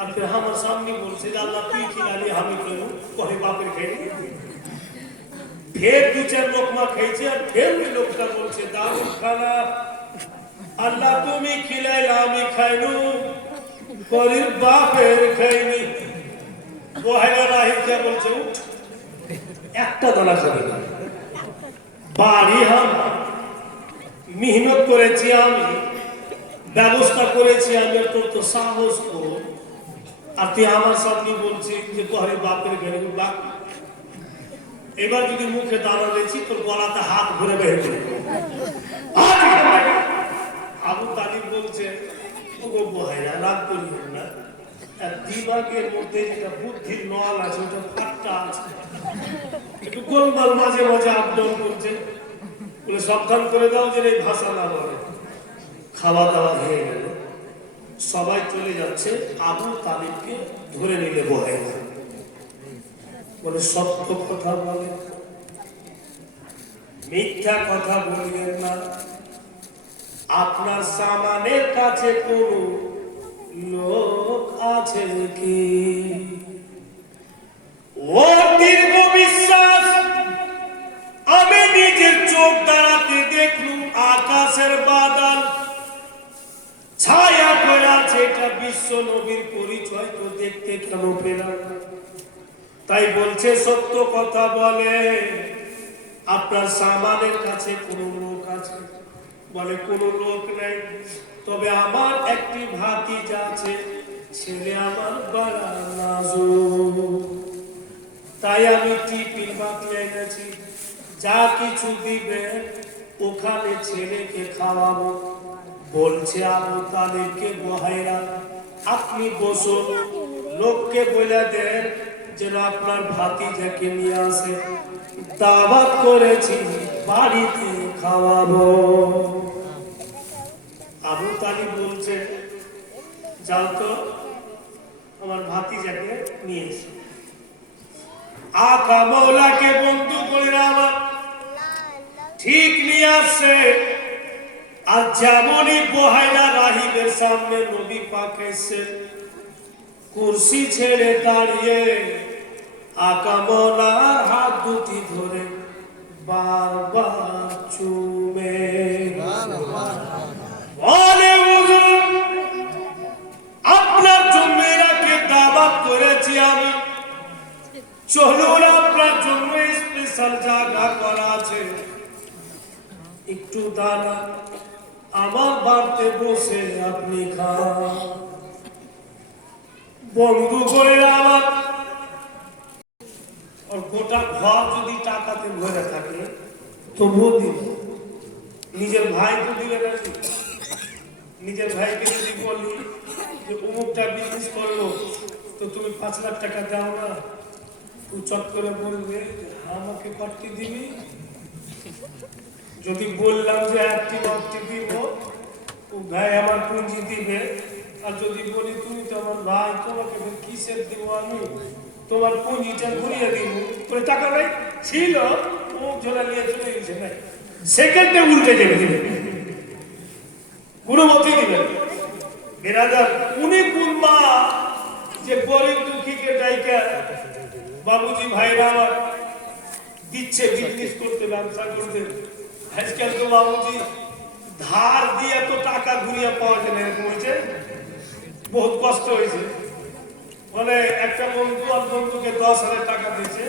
আর ফির আমার সামনে বলছে আল্লাহ তুই খিলালি, আমি কেন কহে বাপের খেয়ে। ফের দু চার লোকমা খেয়েছে আর ফের ওই লোকটা বলছে দারুণ খানা আল্লাহ তুমি খিলাইলা আমি খাইনু গরিব বাপের খাইনি বহেলা রাহিকা বলছে উঠ একটা দানা খাবে না বাড়ি মেহনত করেছি আমি ব্যবস্থা করেছি আমি তোর তো সাহস করো আর তুই আমার সাথে বলছি যে তোর বাপের ঘরে বাপ এবার যদি মুখে দাঁড়া দিয়েছি তোর গলাতে হাত ঘুরে বের করে আবু তালিব বলছে ওগো বহেরা রাগ করিও না আর দিমাগের মধ্যে যেটা বুদ্ধির নল আছে ওটা ফাটটা আছে একটু গোলমাল মাঝে মাঝে আপডাউন করছে বলে সাবধান করে দাও যে এই ভাষা না বলে খাওয়া দাওয়া হয়ে গেল সবাই চলে যাচ্ছে আবু তালিবকে ধরে নিলে বহেরা বলে সত্য কথা বলে মিথ্যা কথা বলবেন না আপনার সামানের কাছে কোন লোক আছে কি ও দীর্ঘ বিশ্বাস আমি নিজের চোখ দ্বারাতে দেখলুম আকাশের বাদল ছায়া করে আছে এটা বিশ্ব নবীর পরিচয় তো দেখতে কেন পেলাম তাই বলছে সত্য কথা বলে আপনার সামানের কাছে কোন লোক আছে বলে কোন লোক নেই তবে আমার একটি ভাতিজা আছে ছেলে আমার বড় নাজুক তাই আমি টিফিন বানিয়ে এনেছি যা কিছু দিবে ওখানে ছেলেকে খাওয়াবো বলছে আবু তালিবকে বহেরা আপনি বসুন লোককে বলে দেন যেন আপনার ভাতিজাকে নিয়ে আসে দাওয়াত করেছি বাড়িতে খাওয়াবো আবু তালিব বলছে যাও তো আমার ভাতিজাকে নিয়ে এসো আকা মৌলাকে বন্ধু করে আমার ঠিক নিয়ে আসছে আর যেমনই বহেরা রাহিবের সামনে নবী পাক এসে কুরসি ছেড়ে দাঁড়িয়ে আকা মৌলার হাত দুটি ধরে বারবার চুমে বলে হুজুর আপনার জন্য এরাকে দাওয়াত করেছি আমি চলুন আপনার জন্য স্পেশাল জায়গা করা আছে একটু দানা আমার বাড়িতে বসে আপনি খান বন্ধু করে আমার और গোটা ঘর যদি টাকাতে ভরে থাকে তবুও দিন নিজের ভাইকে দিলে নাকি নিজের ভাইকে যদি বলি যে অমুকটা বিজনেস করলো তো তুমি 5 লাখ টাকা দাও না তুই চট করে বলবে আমাকে কত দিবি যদি বললাম যে একটি দিব ও ভাই আমার পুঁজি দিবে আর যদি বলি তুমি তো আমার ভাই তোমাকে কিসের দিব আমি তোমার পুঁজিটা ঘুরিয়ে দিব তোর টাকা নাই ছিল ও ঝোলা নিয়ে চলে গেছে নাই সেকেন্ডে উল্টে যাবে দিবে কোনো মতেই দিবে বেরাদার উনি কোন মা যে গরিব দুঃখীকে ডাইকা বাবুজি ভাইরা আমার দিচ্ছে বিজনেস করতে ব্যবসা করতে আজকাল তো বাবুজি ধার দিয়ে তো টাকা ঘুরিয়ে পাওয়া যায় না এরকম হয়েছে বহুত কষ্ট হয়েছে বলে একটা বন্ধু আর বন্ধুকে 10,000 টাকা দিয়েছে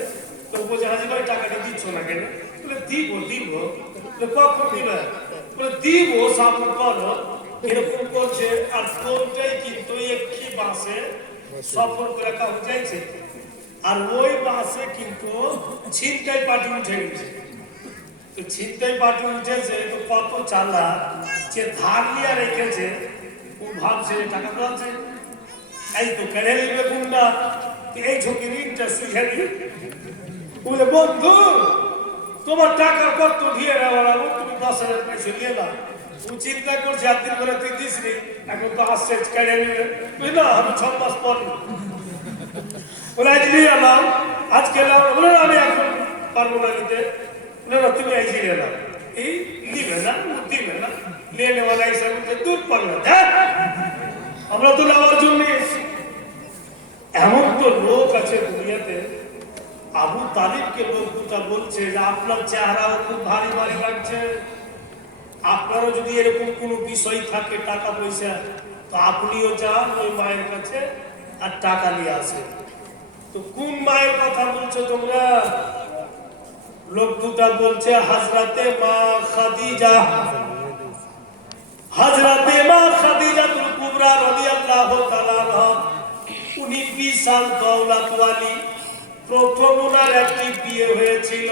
তো বলছে হাজি ভাই টাকাটা দিচ্ছ না কেন বলে দিব কখন দিবে বলে দিব সাপোর্ট করো এরকম করছে আর কোনটাই কিন্তু একটি বাসে সফর করে কাউ যাইছে আর ওই বাসে কিন্তু ছিনতাই পার্টি উঠে গেছে তো ছিনতাই পার্টি উঠেছে তো কত চালা যে ধার নিয়ে রেখেছে ও ভাবছে টাকা তো আছে এই তো কেড়ে নিবে গুন্ডা এই ঝুঁকি ঋণটা সুঝে নি বলে বন্ধু তোমার টাকা কত দিয়ে নেওয়া তুমি 10,000 পয়সা নিয়ে না ও চিন্তা করছে একদিন করে তুই দিস নি এখন তো আসছে কেড়ে নিবে তুই না আমি 6 মাস পর বলে আজ নিয়ে এলাম আজকে এলাম বলে আমি এখন পারবো না নিতে বলে না তুমি আজ নিয়ে এলাম এই দিবে না দিবে না নিয়ে নেওয়ালা হিসাবে দূর পড়বে আমরা তো নেওয়ার জন্য এসেছি এমন তো লোক আছে দুনিয়াতে আবু তালিবকে লোক দুটা বলছে যে আপনার চেহারাও খুব ভারী ভারী লাগছে, আপনারও যদি এরকম কোনো বিষয় থাকে টাকা পয়সা তো আপনিও যান ওই মায়ের কাছে আর টাকা নিয়ে আসেন। তো কোন মায়ের কথা বলছো তোমরা? লোক দুটা বলছে হযরতে মা খাদিজা, হযরতে মা খাদিজাতুল কুবরা রাদিয়াল্লাহু তাআলা আনহা। উনি বিশাল দৌলতওয়ালি। প্রথম ওনার একটি বিয়ে হয়েছিল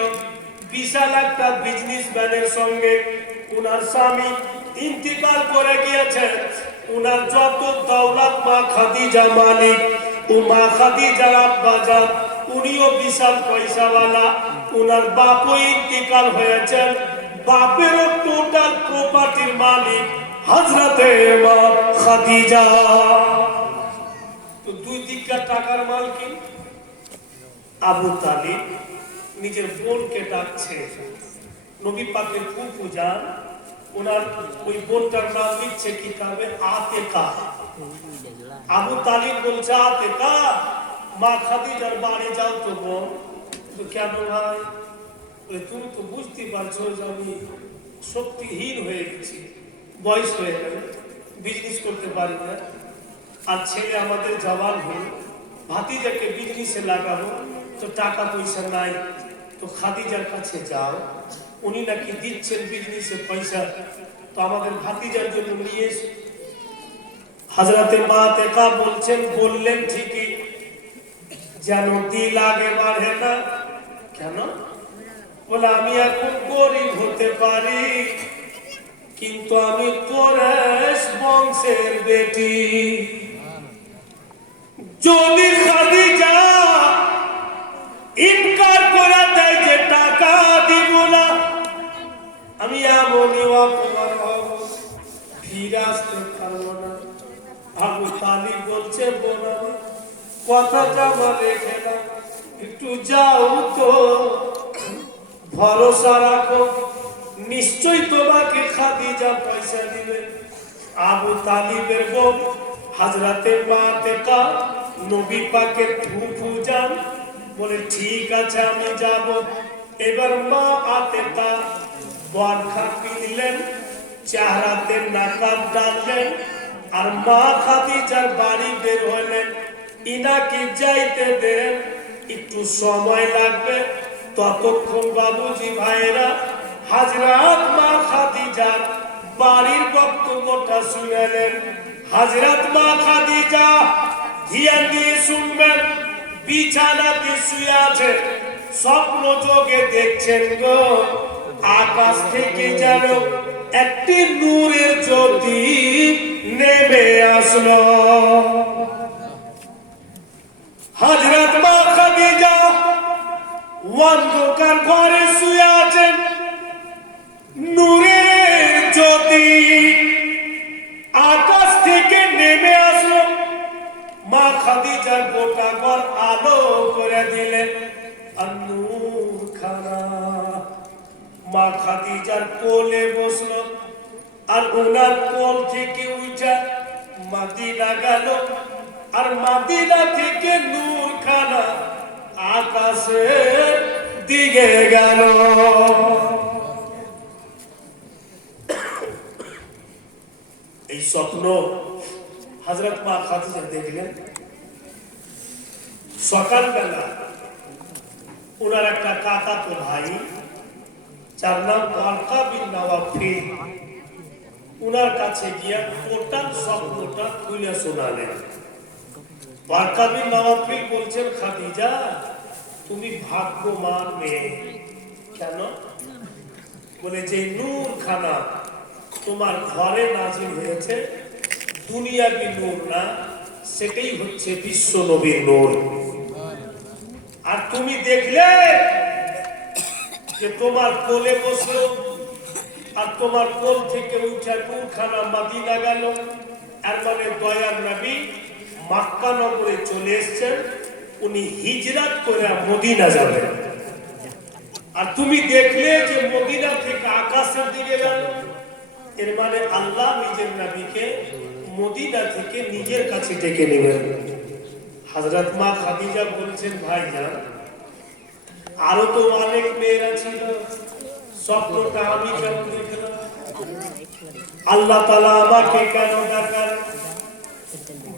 বিশাল একটা বিজনেসম্যানের সঙ্গে। ওনার স্বামী ইন্তিকাল করে গিয়েছেন। ওনার যত দৌলত মা খাদিজা মালিক। ও মা খাদিজার আব্বা জান উনিও বিশাল পয়সাওয়ালা। ওনার বাপও ইন্তিকাল হয়েছেন। বাপেরও টোটাল প্রপার্টির মালিক হযরতে মা খাদিজা। তো দুই দিককার টাকার মালকিন। আবু তালিব নিজের বোনকে ডাকছে, নবী পাকের ফুফু যান, ওনার ওই বোনটার নাম লিখছে কিতাবে আতেকা। আবু তালিব বলছে আতেকা মা খাদিজার বাড়ি যাও তো বোন। তো কেন ভাই? তুমি তো বুঝতে পারছো যে আমি শক্তিহীন হয়ে গেছি, বয়স হয়ে গেল, বিজনেস করতে পারি না, আর ছেলে আমাদের জওয়ান হল, ভাতিজাকে বিজনেসে লাগাবো তো টাকা পয়সা নাই। তো খাদিজার কাছে যাও, উনি নাকি দিচ্ছেন বিজনেসে পয়সা, তো আমাদের ভাতিজার জন্য নিয়ে এসো। হযরতে মা তেকা বলছেন, বললেন ঠিকই, যেন দিল আগে বাড়ে না। কেন? বলে আমি এখন গরিব হতে পারি কিন্তু আমি কুরাইশ বংশের বেটি। যদি খাদিজা ইনকার করে দেয় যে টাকা দিব না, আমি এমনই অপমান হব, ফিরে আসতে পারবো না। আবু তালিব বলছে বোনা কথা জমা রেখে না, একটু যাও তো, ভরসা রাখো, নিশ্চয়ই তোমাকে খাদিজা পয়সা দিবে। আবু তালিবের বোন হযরতে মা তেকা নবী পাকের ফুফু যান, বলে ঠিক আছে আমি যাব। এবার মা আতেকা বরখা কিনলেন, চেহারাতে নাকাব ডাললেন, আর মা খাদিজার বাড়ি বের হলেন। ইনাকে যাইতে দেন, একটু সময় লাগবে। ততক্ষণ বাবুজি ভাইরা হযরত মা খাদিজার বাড়ির বক্তব্যটা শুনলেন। হযরত মা খাদিজা ধ্যান দিয়ে শুনবেন। বিছানাতে শুয়ে আছে, স্বপ্ন যোগে দেখছেন গো, আকাশ থেকে যেন একটি নূরের জ্যোতি নেমে আসলো। হযরত মা খাদিজা অন্ধকার ঘরে শুয়ে আছেন, নূরের জ্যোতি আকাশ থেকে নেমে আসলো। মা খাদিজার গোটা ঘর আলো করে দিলেন। আর নূর খানা মা খাদিজার কোলে বসলো, আর ওনার কোল থেকে উঠা মদিনা গেল, আর মদিনা থেকে নূর খানা আকাশের দিকে গেল। এই স্বপ্ন হযরত মা খাদিজা দেখলেন। সকালবেলা ওনার একটা কাকাতো ভাই, যার নাম ওয়ারকা বিন নওফল, ওনার কাছে গিয়া টোটাল স্বপ্নটা খুলে শোনালেন। ওয়ারকা বিন নওফল বলছেন, খাদিজা তুমি ভাগ্যবান মেয়ে। কেন? বলে যে নূর খানা তোমার ঘরে নাজিল হয়েছে, দুনিয়াবি নূর না, সেটাই হচ্ছে বিশ্ব নবীর নূর। আর তুমি দেখলে যে তোমার কোলে বসলো, আর তোমার কোল থেকে উঠে নূর খানা মদিনা গেল। আর মানে দয়ার নবী মক্কা নগরে চলে এসেছেন, উনি হিজরত করে মদিনা যাবেন। আর তুমি দেখলে যে মদিনা থেকে আকাশের দিকে গেল, এর মানে আল্লাহ নিজের নবীকে মদিনা থেকে নিজের কাছে ডেকে নেবেন। হযরত মা খাদিজা বলছেন, ভাইজান আরো তো অনেক মেয়েরা ছিল, স্বপ্নটা আমি কেন দেখলাম? আল্লাহ তাআলা আমাকে কেন ডাকার?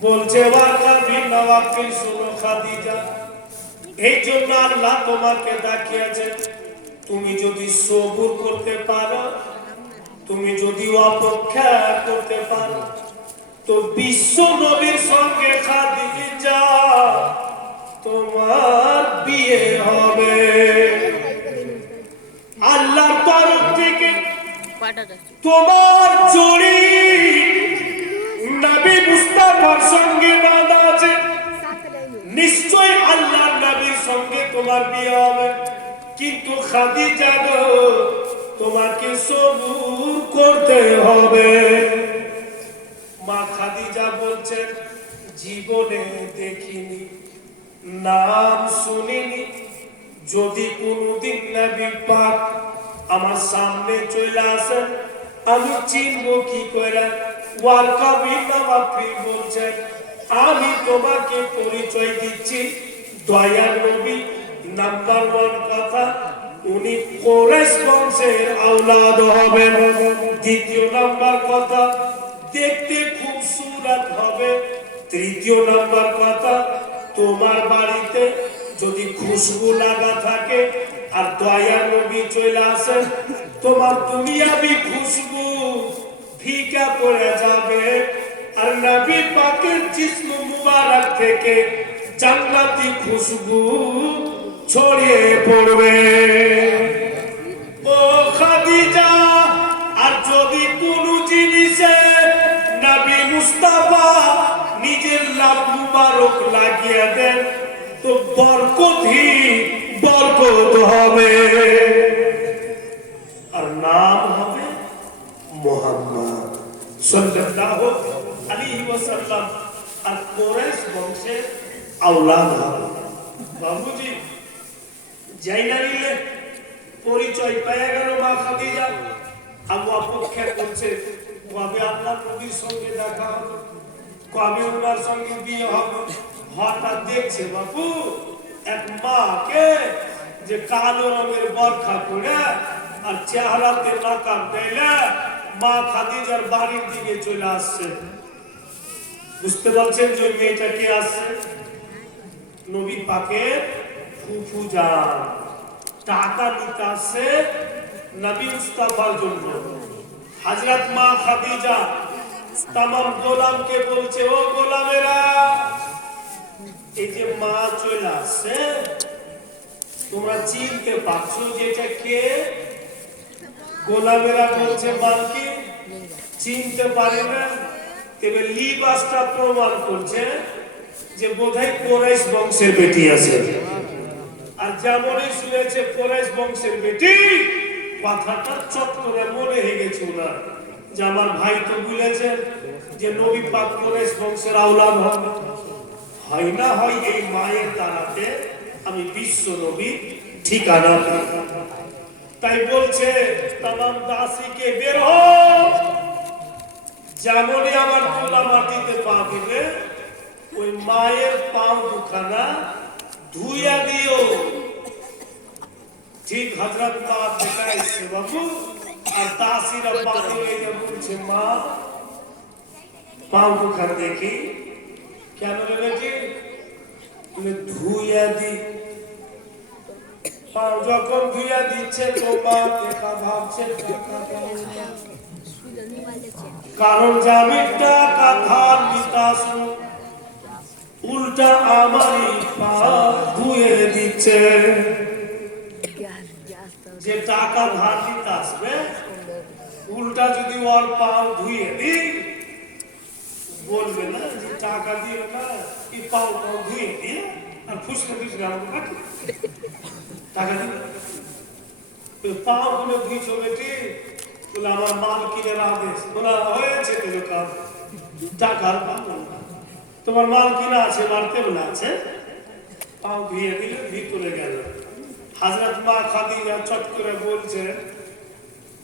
বলছে ওয়াকা বিনওয়াকিল শুনো খাদিজা, এই জন্য আল্লাহ তোমাকে ডাকিয়েছে। তুমি যদি সবুর করতে পারো, তুমি যদি অপেক্ষা করতে পারো, তো বিশ্ব নবীর সঙ্গে খাদিজা তোমার বিয়ে হবে। আল্লাহর তরফ থেকে তোমার জড়ি নবী মুস্তাফার সঙ্গে বাঁধা আছে, নিশ্চয় আল্লাহর নবীর সঙ্গে তোমার বিয়ে হবে। কিন্তু খাদিজা গো, তোমাকে সবুর করতে হবে। মা খাদিজা বলছেন, জীবনে দেখিনি, নাম শুনিনি, যদি কোনদিন নবী পাক আমার সামনে চলে আসেন, আমি চিনবো কি করে? ওয়াকা বিনওয়াকিল বলছেন, আমি তোমাকে পরিচয় দিচ্ছি, দয়ার নবী নাম্বার 1 কথা, উনি কুরাইশ বংশের আওলাদ হবেন। দ্বিতীয় নাম্বার কথা, দেখতে খুব সুন্দর হবে। তৃতীয় নাম্বার কথা, তোমার বাড়িতে যদি খুশবু লাগা থাকে আর দয়ার নবী চলে আসেন, তোমার দুনিয়াবি খুশবু ফিকা পড়ে যাবে, আর নবী পাকের জিসম মুবারক থেকে জান্নাতি খুশবু ছড়িয়ে পড়বে। ও খাদিজা, আর যদি কোন জিনিসে নবী মুস্তাফা নিজের লাভ মুবারক লাগিয়ে দেন, তো বরকতই বরকত হবে, আর নাম হবে মুহাম্মদ সাল্লাল্লাহু আলাইহি ওয়াসাল্লাম, আর কুরাইশ বংশের আওলাদ হবে। বাবুজি জাইনা নিলে পরিচয় পেয়ে গেল মা খাদিজা। আবু অপেক্ষা করছে কবে আল্লাহ নবীর সঙ্গে দেখা হবে, কবে ওনার সঙ্গে বিয়ে হবে। হঠাৎ দেখছে বাবু এক মাকে যে কালো রঙের বরখা পরে আর চেহারাতে নাকাব দেলে মা খাদিজার বাড়ির দিকে চলে আসছে। বুঝতে পারছেন যে মেয়েটা কে আসছে? নবী পাকের ফুফু যান, টাকা নিতে আসছে নবী মুস্তাফার জন্য। হযরত মা খাদিজা তাম গোলামকে বলছে, ও গোলামেরা, এই যে মা চলে আসছে, তোমরা চিনতে পারছো যে এটা কে? গোলামেরা বলছে, মালকি চিনতে পারে না। তবে লিবাসটা প্রমাণ করছে যে বোধহয় কুরাইশ বংশের বেটি আছে। আর যেমনই শুনেছে কুরাইশ বংশের বেটি, কথাটা চট করে মনে হয়ে গেছে ওনার, যে আমার ভাই তো বলেছেন যে নবী পাক কুরাইশ বংশের আওলাদ হবে, হয় না হয় এই মায়ের দ্বারাতে আমি বিশ্ব নবী ঠিকানা। তাই বলছে তামাম দাসীকে বের হও, যেমনই আমার তোলা মাটিতে পা দিবে, ওই মায়ের পাও দুখানা ধুইয়া দিও। ঠিক হযরত মা দেখাইছে বাবু, আর দাসীরা পানি লইয়া বলছে, মা পাও দুখানা দেখি। কেন রেখে তুমি ধুইয়া দি। পাও যখন ধুইয়া দিচ্ছে তো মা দেখা ভাবছে কারণ যে টাকা ধার নিতাস, উল্টা আমারই পা ধুয়ে দিচ্ছে। যে টাকা ধার নিতে আসবে, উল্টা যদি ওর পাও ধুয়ে দিই, বলবে না যে টাকা দিও না, এই পাও ধুয়ে দিয়ে আর ফুসকে ফুসকে আমাকে টাকা দিবে। পাও গুলো ধুইছো বেটি, বলে আমার মাল কিনে আদেশ, বলা হয়েছে তো কাজ, টাকার পাবো না, তোমার মাল কিনা আছে, মারতে বলে আছে। পাও ধুয়ে দিলে ভিতরে গেল। হযরত মা খাদিজা চট করে বলছে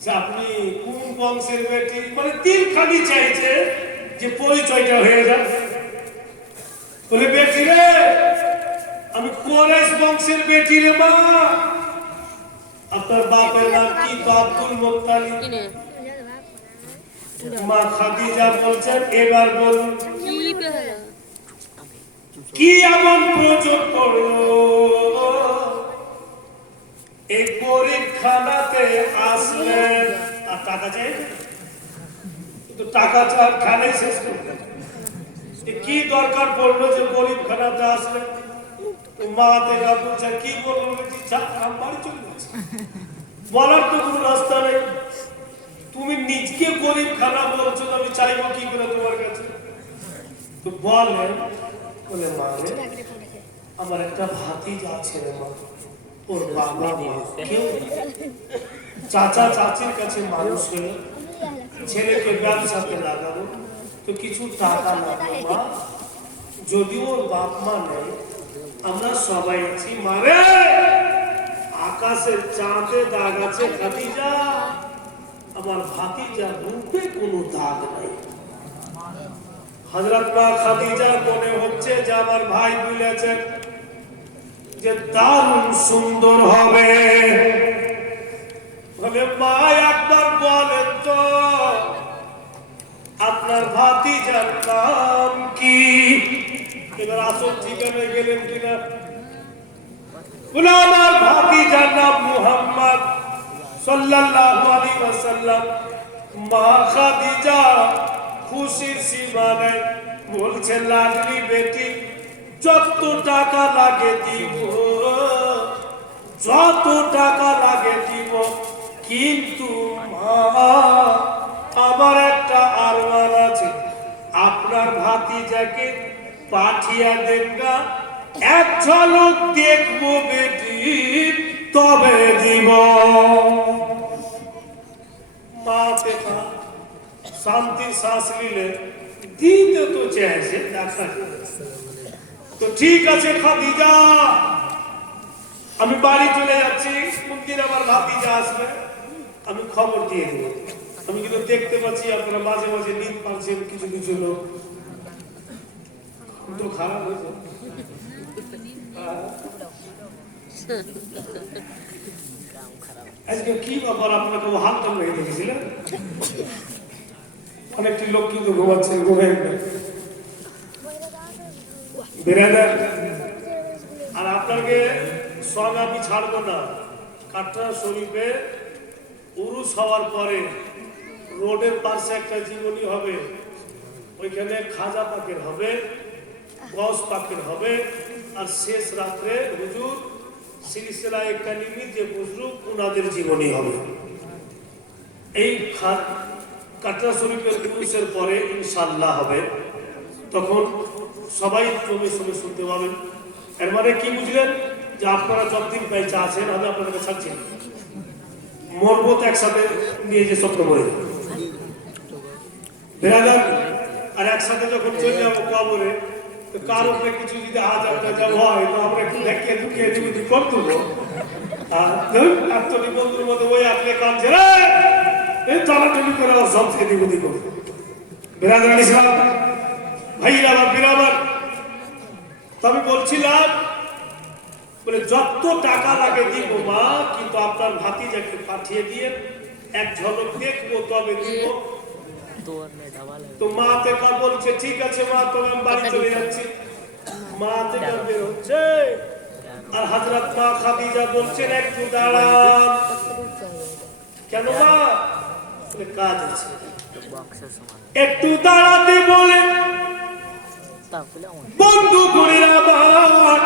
যে আপনি কোন বংশের বেটি? মানে তিনখানি চাইছে যে পরিচয়টা হয়ে যায়। বলে বেটি রে, আমি কোরাইশ বংশের বেটি রে মা। আপনার বাপের নাম কি? Abdul Muttalib. মা খাদিজা বলছেন এবার বলুন কি এমন প্রয়োজন পড়লো এই গরিব খানাতে আসলেন? আর টাকা চাই তো টাকা চার খানাই শেষ করতে কি দরকার পড়লো যে গরিব খানাতে আসলেন? মা দেখা বলছে কি বলবো বেটি, বাড়ি চলে যাচ্ছে, বলার তো কোনো রাস্তা নেই। তুমি নিজকে গরিব খানা বলছো, আমি চাইবো কি করে তোমার কাছে? তো বলেন, বলে মা রে আমার একটা ভাতিজা আছে রে মা, ওর বাবা মা কেউ চাচা চাচির কাছে মানুষ হলো, ছেলেকে ব্যবসাতে লাগাবো তো কিছু টাকা লাগবে মা, যদিও ওর বাপ মা নেই আমরা সবাই আছি মারে। আকাশের চাঁদে দাগ আছে খাদিজা, আমার ভাতিজার রূপে কোনো দাগ নাই। হযরত মা খাদিজার মনে হচ্ছে যে আমার ভাই বলেছেন যে দারুণ সুন্দর হবে, বলে মা একবার বলেন তো আপনার ভাতিজার নাম কি? এবার আসল ঠিকানায় গেলেন কিনা? বলে আমার ভাতিজার নাম মুহাম্মদ সাল্লাল্লাহু আলাইহি ওয়াসাল্লাম। মা খাদিজা খুশির সীমা নেই, বলছে লাডলি বেটি যত টাকা লাগে দিব, যত টাকা লাগে দিব, কিন্তু মা আমার একটা আরমান আছে, আপনার ভাতিজাকে পাঠিয়ে দেন না, এক ঝলক দেখবো বেটি তবে দিব। মা দেখা শান্তি শ্বাস নিলে, দিতে তো চাইছে দেখা, তো ঠিক আছে খাদিজা আমি বাড়ি চলে যাচ্ছি, কোনদিন আমার ভাতিজা আসবে আমি খবর দিয়ে দেব। আমি কিন্তু দেখতে পাচ্ছি আপনারা মাঝে মাঝে নিদ পাচ্ছেন কিছু কিছু লোক, তো খারাপ হয়েছে। আজকে কি ব্যাপার, আপনাকে হাত টান লেগে দেখেছিলেন? অনেকটি লোক কিন্তু ঘুমাচ্ছে, ঘুমেন বেরাদার। আর আপনাকে সব আমি ছাড়বো না, কাটরা শরীফে উরুস হওয়ার পরে রোডের পাশে একটা জীবনী হবে, ওইখানে খাজা পাকের হবে, গস পাকের হবে, আর শেষ রাত্রে হুজুর সিলসিলায়ে কালিমি যে বুজুর্গ ওনাদের জীবনী হবে। এই কাটরা শরীফের উরুসের পরে ইনশাআল্লাহ হবে, তখন সবাই জমে সবে শুনতে পাবেন। এর মানে কি বুঝলেন যে আপনারা যতদিন বেঁচে আছেন আমি আপনাদেরকে ছাড়ছি না, মরবো তো একসাথে নিয়ে যে স্বপ্ন মরে বেরাদার। আর একসাথে যখন চলে যাবো কবরে, তো কার উপরে কিছু যদি হাজার টাকা হয় তো আমরা একটু দেখিয়ে ঢুকিয়ে যদি করতো, আত্মনি বন্ধুর মতো ওই আপনি কাঁদছে রে এই টানাটানি করে আমার সব থেকে দিবদি করবো। বেরাদার ইসলাম ভাইরা বা বিরাবার, আমি বলছিলাম বলে যত টাকা লাগে দিব মা, কিন্তু আপনার ভাতিজাকে পাঠিয়ে দিয়ে এক ঝলক দেখবো তবে দিব। তো মা থেকে বলছে ঠিক আছে মা, তবে আমি বাড়ি চলে যাচ্ছি। মা থেকে বের হচ্ছে, আর হযরত মা খাদিজা বলছেন একটু দাঁড়ান। কেন মা? বলে কাজ আছে। একটু দাঁড়াতে বলে বন্ধু করে আবার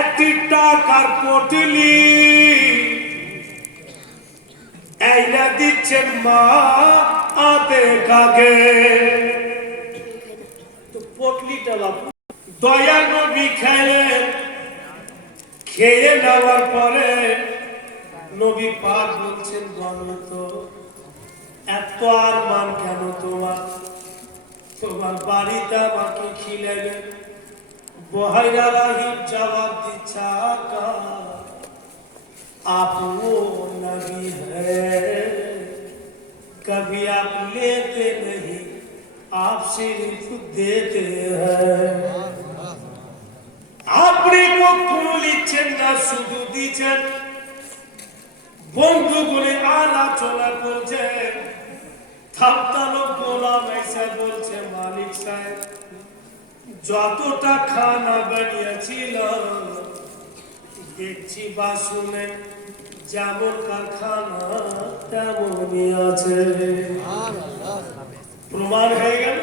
একটি টাকার পটলি এইনা দিচ্ছেন মা আতে কাকে। তো পটলিটা দয়া নবী খেলেন, খেয়ে নেওয়ার পরে নবী পাক বলছেন বলো তো এত আর মান কেন তোমার? তোমার বাড়িতে আমাকে খিলেবে। বহাইরা রাহিম জবাব দিচ্ছে আকা आप वो नबी है कभी आप लेते नहीं, आप सिर्फ देते हैं। মুখ লিখছেন না, শুধু দিচ্ছেন। বন্ধুগুলি আলোচনা করছে, থাপতানো গোলাম এসে বলছে, মালিক সাহেব যতটা খানা বানিয়েছিল দেখছি বাসনে যেমনকার খানা তেমনই আছে। প্রমাণ হয়ে গেল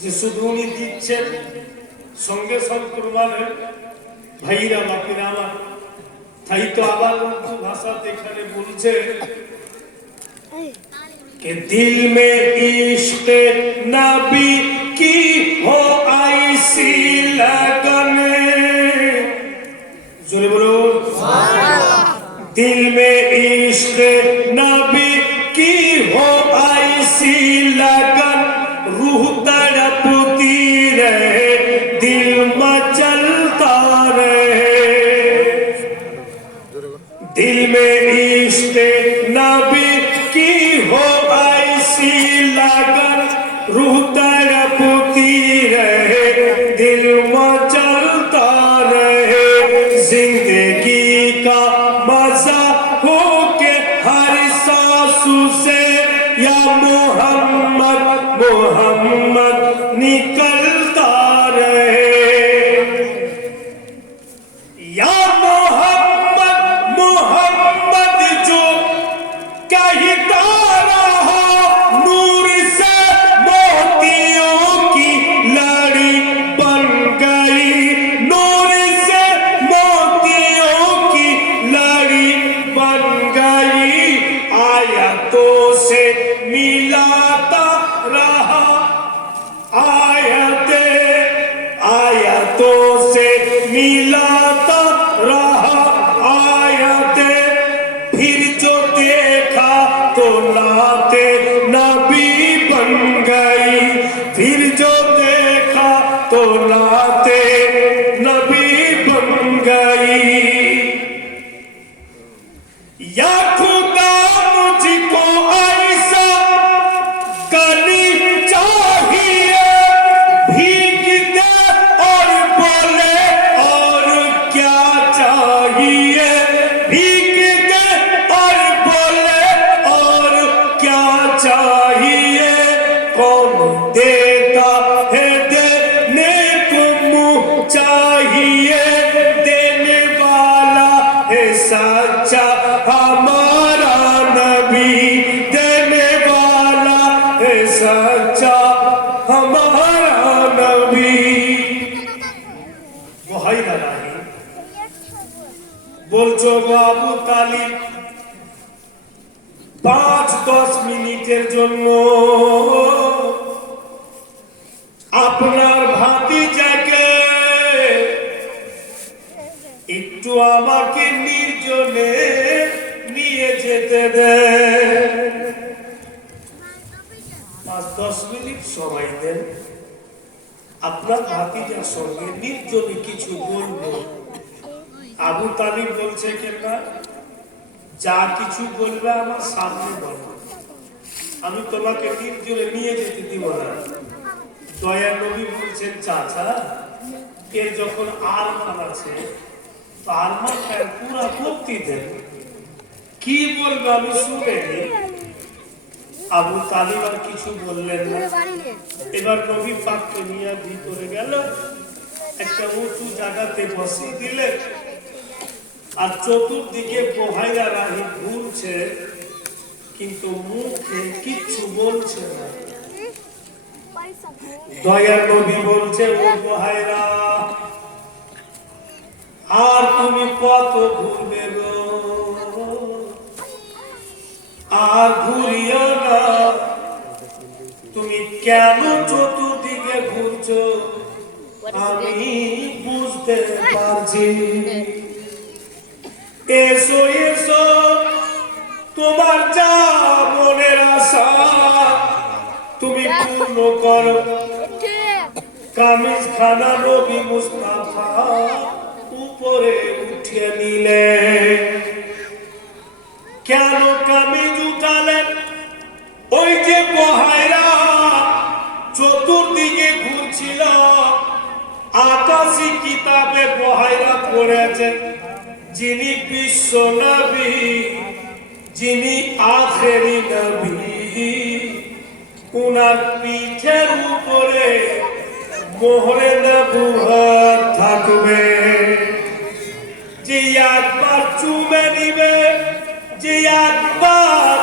যে শুধু উনি দিচ্ছেন, সঙ্গে সঙ্গে প্রমাণ হয়। ভাইরা বাপিরা আমার, তাই তো আবার উর্দু ভাষাতে এখানে বলছে कि दिल में इश्क नबी की हो ऐसी लगन, जोरे बोलो दिल में इश्क नबी की हो ऐसी लगन, रूह तड़पती रहे दिल मचलता रहे। दिल में इश्क नबी की हो ऐसी लगन, रूह तड़पती रहे दिल मचलता रहे। जिंदगी का मजा हो के हर सांस से या मोहम्मद मोहम्मद निकलता रहे, या मोहम्मद मोहम्मद जो कहता रहा, नूर से मोतियों की लड़ी बन गई, नूर से मोतियों की लड़ी बन गई। आयतों से मिलाता रहा, आयतों से मिलाता रहा आयतें, फिर जो देखा तो नाते नबी बन गई, फिर जो देखा तो नाते नबी बन गई। या खुदा मुझको ऐसा करनी चाहिए, भीग दे और बोले और क्या चाहिए, भीग दे और बोले और क्या चाहिए। कौन देता है देने को मुँह चाहिए, देने वाला है सच्चा हमारा नबी, देने वाला है सच्चा हमारा नबी। वो है ना नहीं বলছো গো আবু তালিব 5-10 মিনিটের জন্য আপনার ভাতিজাকে একটু আমাকে নির্জনে নিয়ে যেতে দেন। 5-10 মিনিট সময় দেন, আপনার ভাতিজার সঙ্গে নির্জনে কিছু বলবো। আবু তালিব বলছে কেনা, যা কিছু বলবে আমার সামনে বলো, আমি তোমাকে নির্জনে নিয়ে যেতে দিব না। দয়ার নবী বলছেন, চাচা এর যখন আরমান আছে তো আরমানটা পুরা ভক্তি দেন, কি বলবে আমি শুনে নি। আবু তালিব আর কিছু বললেন না। এবার নবী পাককে নিয়ে ভিতরে গেল, একটা উঁচু জায়গাতে বসিয়ে দিলেন, আর চতুর্দিকে বহাইরা রাহি ঘুরছে, কিন্তু মুখে কিচ্ছু বলছে না। দয়ার নবী বলছে, ও বহাইরা আর তুমি কত ঘুরবে গো, আর ঘুরিও না। তুমি কেন চতুর্দিকে ঘুরছো আমি বুঝতে পারছি। এসো এসো তোমার যা মনের আশা তুমি পূর্ণ করো। কামিজ খানা নবী মুস্তাফা উপরে উঠিয়ে নিলে। কেন কামিজ উঠালেন? ওই যে বহাইরা চতুর্দিকে ঘুরছিল আকাশী কিতাবে বহাইরা পড়েছেন, যিনি বিশ্ব নবী, যিনি আখেরি নবী, উনার পিঠের উপরে মোহরে নবুয়ত থাকবে। যে একবার চুমে নিবে, যে একবার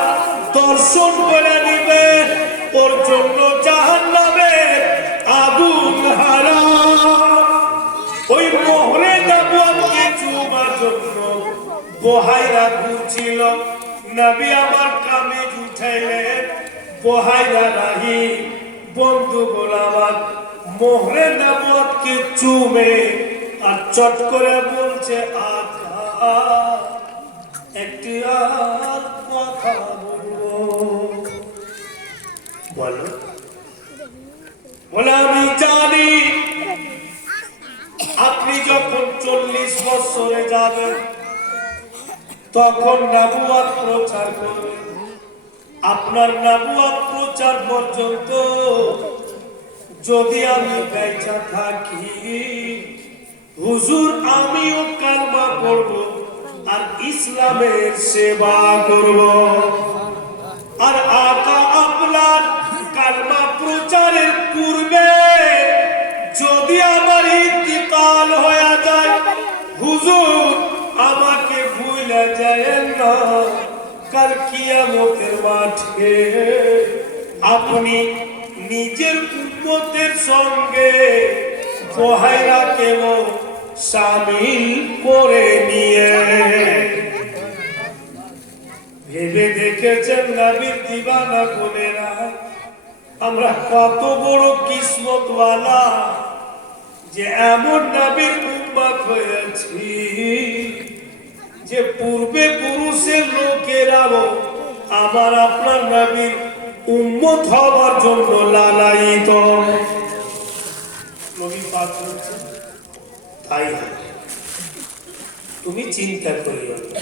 দর্শন করে নিবে, ওর জন্য জাহান্নামের আগুন হারাম। ওই মোহরে নবুয়তকে চুমার জন্য বহাইরা ঘুরছিল। নবী আমার কামিজ উঠাইলেন, বহাইরা রাহি বন্ধু গোলাবাদ মোহরে নবুয়তকে চুমে আর চট করে বলছে, আকা একটি আর কথা বলবো। বলো। বলে আমি জানি আপনি যখন 40 বছরে যাবেন তখন নবুয়ত প্রচার করবেন। আপনার নবুয়ত প্রচার পর্যন্ত যদি আমি বেঁচে থাকি, হুজুর আমিও কালমা পড়ব আর ইসলামের সেবা করব। আর আকা আপনার কালমা প্রচারের পূর্বে যদি আমার ইন্তিকাল হয়ে যায়, হুজুর আমাকে ভুলে যায়েন না। কাল কিয়ামতের মাঠে আপনি নিজের উম্মতের সঙ্গে বহাইরাকেও শামিল করে নিয়ে। ভেবে দেখেছেন নবীর দিওয়ানা বোনেরা, আমরা কত বড় কিসমতওয়ালা যে এমন নবীর উম্মত হয়েছি যে পূর্বে পুরুষের লোকেরাও আমার আপনার নবীর উম্মত হওয়ার জন্য লালায়িত। নবী পাক বলছেন, তাই তুমি চিন্তা করিও না।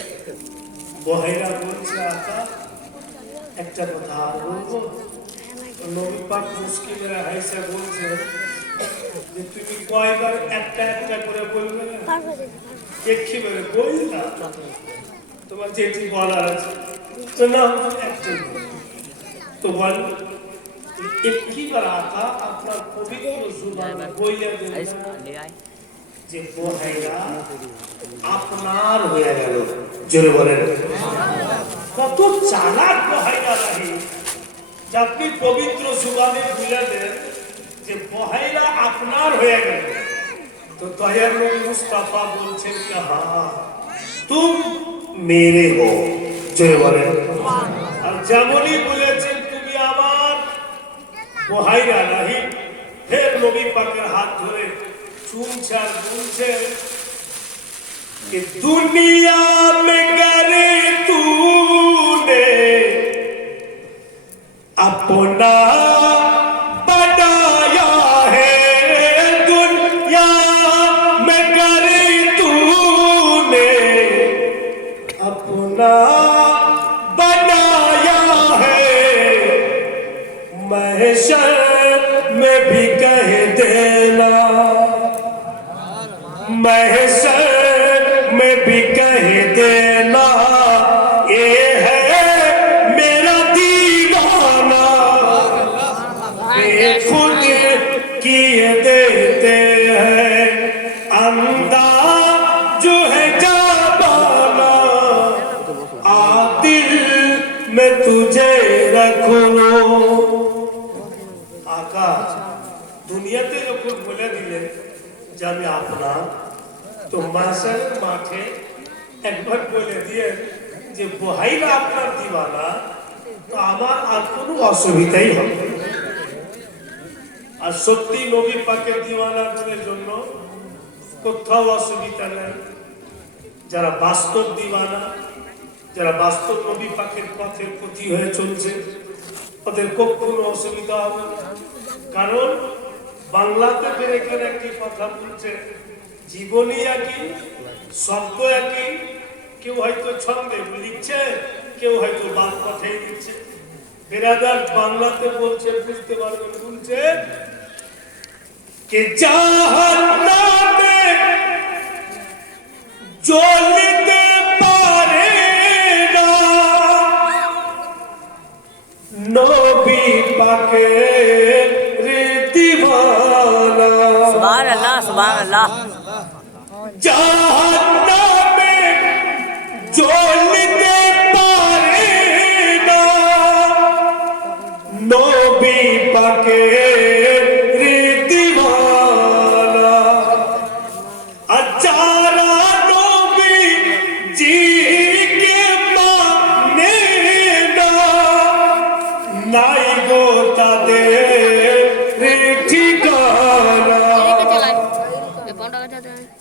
বহাইরা বলছে, আকা একটা কথা আর বলবো। নবী পাক মুশকিলে হাইসা বলছে যে তুমি কয়বার একটা একটা করে বলবে না, দেখি বলে বল না, তোমার যেটি বলার আছে তো না একটা তো বল। একটিবার আকা আপনার পবিত্র জুবান বইয়া দেবেন যে বহাইরা আপনার হয়ে গেল। জোরে বলেন, কত চালাক বহাইরা রাহি যে আপনি পবিত্র জুবানে বুঝা দেন যে বহাইরা আপনার হয়ে গেল। তো দয়ার নবী মুস্তাফা বলছেন, কাহা তুম মেরে হো। জোরে বলেন। আর যেমনই বলেছেন তুমি আমার, বহাইরা রাহি ফের নবী পাকের হাত ধরে চুমছে আর বলছে कि दुनिया में करे तूने अपना बनाया है, दुनिया में करे तूने अपना बनाया है, महशर में भी कह देना, महशर में भी कह देना, ये है मेरा दीवाना, ये खुद किए देते हैं अंदाज जो है जाबाना, आ दिल में तुझे रखो। आका दुनियाते যখন বলে দিলেন যে আমি আপনার, তো মাশারের মাঠে একবার বলে দিয়ে যে বহাইরা আপনার দিওয়ানা, তো আমার আর কোনো অসুবিধাই হবে না। আর সত্যি নবী পাকের দিওয়ানাদের জন্য কোথাও অসুবিধা নেই। যারা বাস্তব দিওয়ানা, যারা বাস্তব নবী পাকের পথের প্রতি হয়ে চলছে, ওদের কখনো অসুবিধা হবে না। কারণ বাংলাতে ফের এখানে একটি কথা বলছে, জীবনী একই, শব্দ একই, কেউ হয়তো ছন্দে লিখছে, কেউ হয়তো বাদ কথাই লিখছে। বেরাদার বাংলাতে বলছে, বুঝতে পারবেন, বলছে कि जहन्नामे জ্বলিতে পারে না নবী পাকের দিওয়ানা। সুবহানাল্লাহ সুবহানাল্লাহ। জাহান্নামে জ্বলিতে পারে না নবী পাকের দিওয়ানা। আর যারা নবী জিকে মানে না নাই গো তাদের ঠিকানা।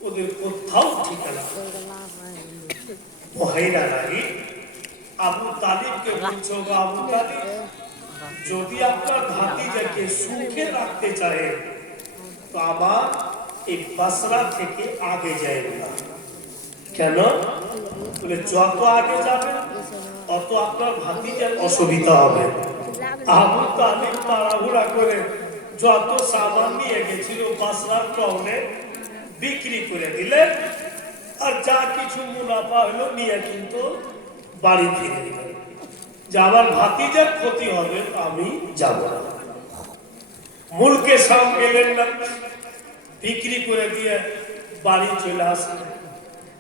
ওদের কোথাও ঠিকানা। ভাইরা নাই আবু তালিবকে বলছো, আবু তালিব যদি আপনার ভাতিজাকে সুখে রাখতে চায় তো আবার এই বাসরা থেকে আগে যায় না। কেন বলে যত আগে যাবেন তত আপনার ভাতিজার অসুবিধা হবে। আবু তালিব তাড়াহুড়া করে যত সামান নিয়ে গেছিল বাসরার টাউনে বিক্রি করে দিলেন, আর যা কিছু মুনাফা হলো নিয়ে কিন্তু বাড়ি ফিরে দিলেন যে আমার ভাতিজার ক্ষতি হবে আমি যাব না। মুলকে সাম গেলেন না, বিক্রি করে দিয়ে বাড়ি চলে আসলেন।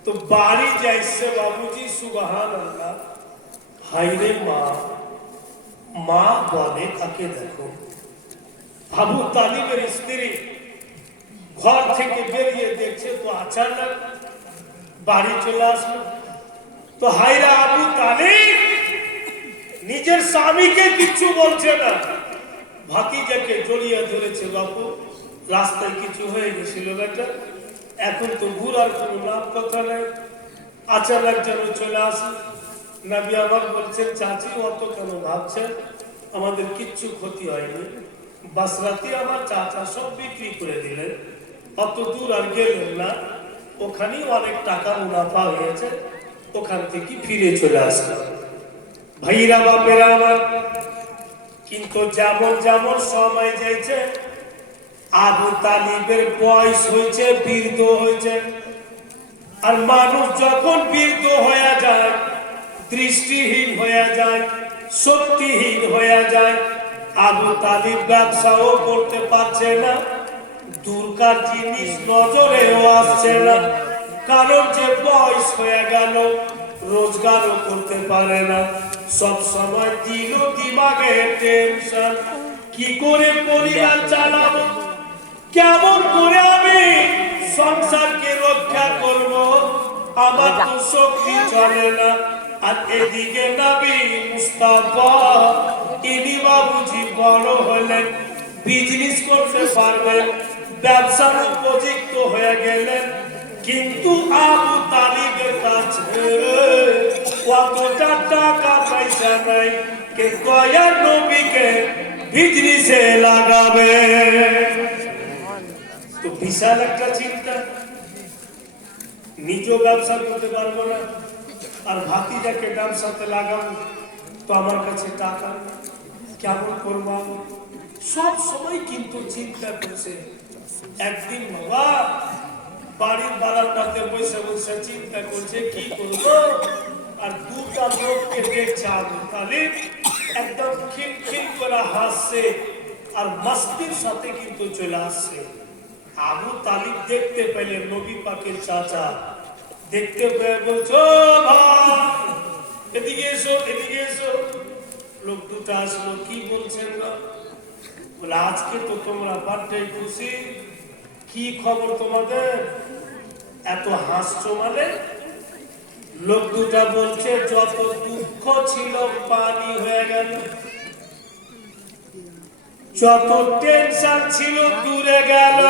তো বাড়ি যাইছে বাবুজি সুবহানাল্লাহ, হাইরে মা, মা বলে তাকে দেখো। আবু তালিবের স্ত্রী ঘর থেকে বেরিয়ে দেখছে তো আচানক বাড়ি চলে আসলো। তো হাইরা আবু তালিব নিজের স্বামীকে কিচ্ছু বলছে না, ভাতিজাকে জড়িয়ে ধরেছে। বাপু রাস্তায় কিছু হয়ে গেছিল বেটা, এখন তো ঘুরার কোনো লাভ কথা নেই, আচানক যেন চলে আসে। নবী আমার বলছেন চাচি অত কেন ভাবছেন, আমাদের কিচ্ছু ক্ষতি হয়নি, বাসরাতে আমার চাচা সব বিক্রি করে দিলেন, অত দূর আর গেলেন না, ওখানেই অনেক টাকা মুনাফা হয়েছে, ওখান থেকে ফিরে চলে আসলাম। ভাইরা বাপেরা আমার, কিন্তু যেমন যেমন সময় যাইছে আবু তালিবের বয়স হয়েছে, বৃদ্ধ হয়েছে। আর মানুষ যখন বৃদ্ধ হয়ে যায়, দৃষ্টিহীন হয়ে যায়, শক্তিহীন হয়ে যায়, আবু তালিব ব্যবসাও করতে পারছে না, দূরকার জিনিস নজরেও আসছে না, কারণ যে বয়স হয়ে গেল, রোজগারও করতে পারে না, সব সময় দিল দিমাগে টেনশন, কি করে পরিবার চালাবো, কেমন করে আমি সংসারকে রক্ষা করব, আমার তো শক্তি চলে না। আর এদিকে নবী মুস্তাফা ইনি বাবুজি বড় হলেন, বিজনেস করতে পারবেন, ব্যবসার উপযুক্ত হয়ে গেলেন, কিন্তু আবু তালিবের কাছে কতটা টাকা পয়সা নাই কে দয়ার নবীকে বিজনেসে লাগাবে। তো বিশাল একটা চিন্তা, নিজেও ব্যবসা করতে পারবো না, আর ভাতিজাকে ব্যবসাতে লাগাবো, তো আমার কাছে টাকা কেমন করবো, সব সময় কিন্তু চিন্তা করছে। একদিন বাবা বাড়ির বারান্দাতে বসে বসে চিন্তা করছে কি করবো, আর দুটা লোককে দেখছে আবু তালিব একদম খিলখিল করে হাসছে আর মস্তির সাথে কিন্তু চলে আসছে। আবু তালিব দেখতে পেলেন নবী পাকের চাচা, দেখতে পেয়ে বলছো ভাই এদিকে এসো, এদিকে এসো। লোক দুটা আসলো, কি বলছেন না, বলে আজকে তো তোমরা বার্থডে খুশি, কি খবর তোমাদের, এত হাসছো মানে? লোক দুটা বলছে যত দুঃখ ছিল পানি হয়ে গেল, যত টেনশন ছিল দূরে গেল,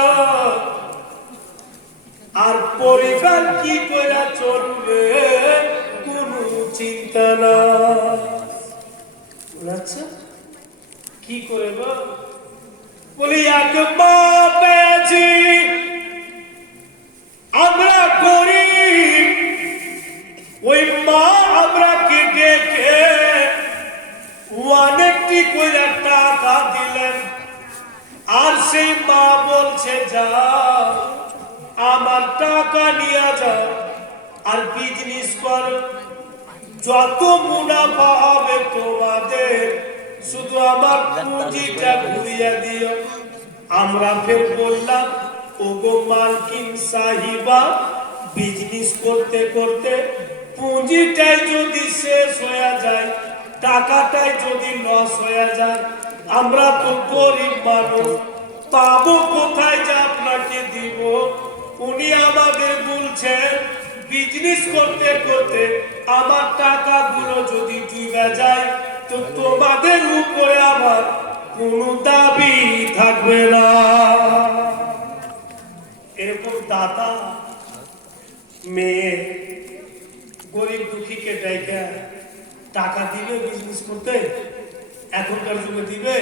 আর পরিবার কি করে চলবে কোনো চিন্তা না। আচ্ছা কি করে বলি, এক মা পেয়েছি আমরা গরিব, ওই মা আমরা কে ডেকে অনেকটি করে টাকা দিলেন, আর সেই মা বলছে যাও আমার টাকা নিয়ে যাও আর বিজনেস করো, যত মুনাফা হবে তোমাদের, শুধু আমার পুঁজিটা ঘুরিয়ে দিও। আমরা ফের বললাম ওগো মালকিন সাহিবা, বিজনেস করতে করতে পুঁজিটাই যদি শেষ হয়ে যায়, টাকাটাই যদি লস হয়ে যায়, আমরা তো গরিব মানুষ, পাবো কোথায় যে আপনাকে দিব? উনি আমাদের বলছেন বিজনেস করতে করতে আমার টাকাগুলো যদি ডুবে যায়, তো তোমাদের উপরে আমার কোনো দাবি থাকবে না। এরকম দাদা মেয়ে গরিব দুঃখীকে ডেকে টাকা দিবে বিজনেস করতে? এখনকার যুগে দিবে?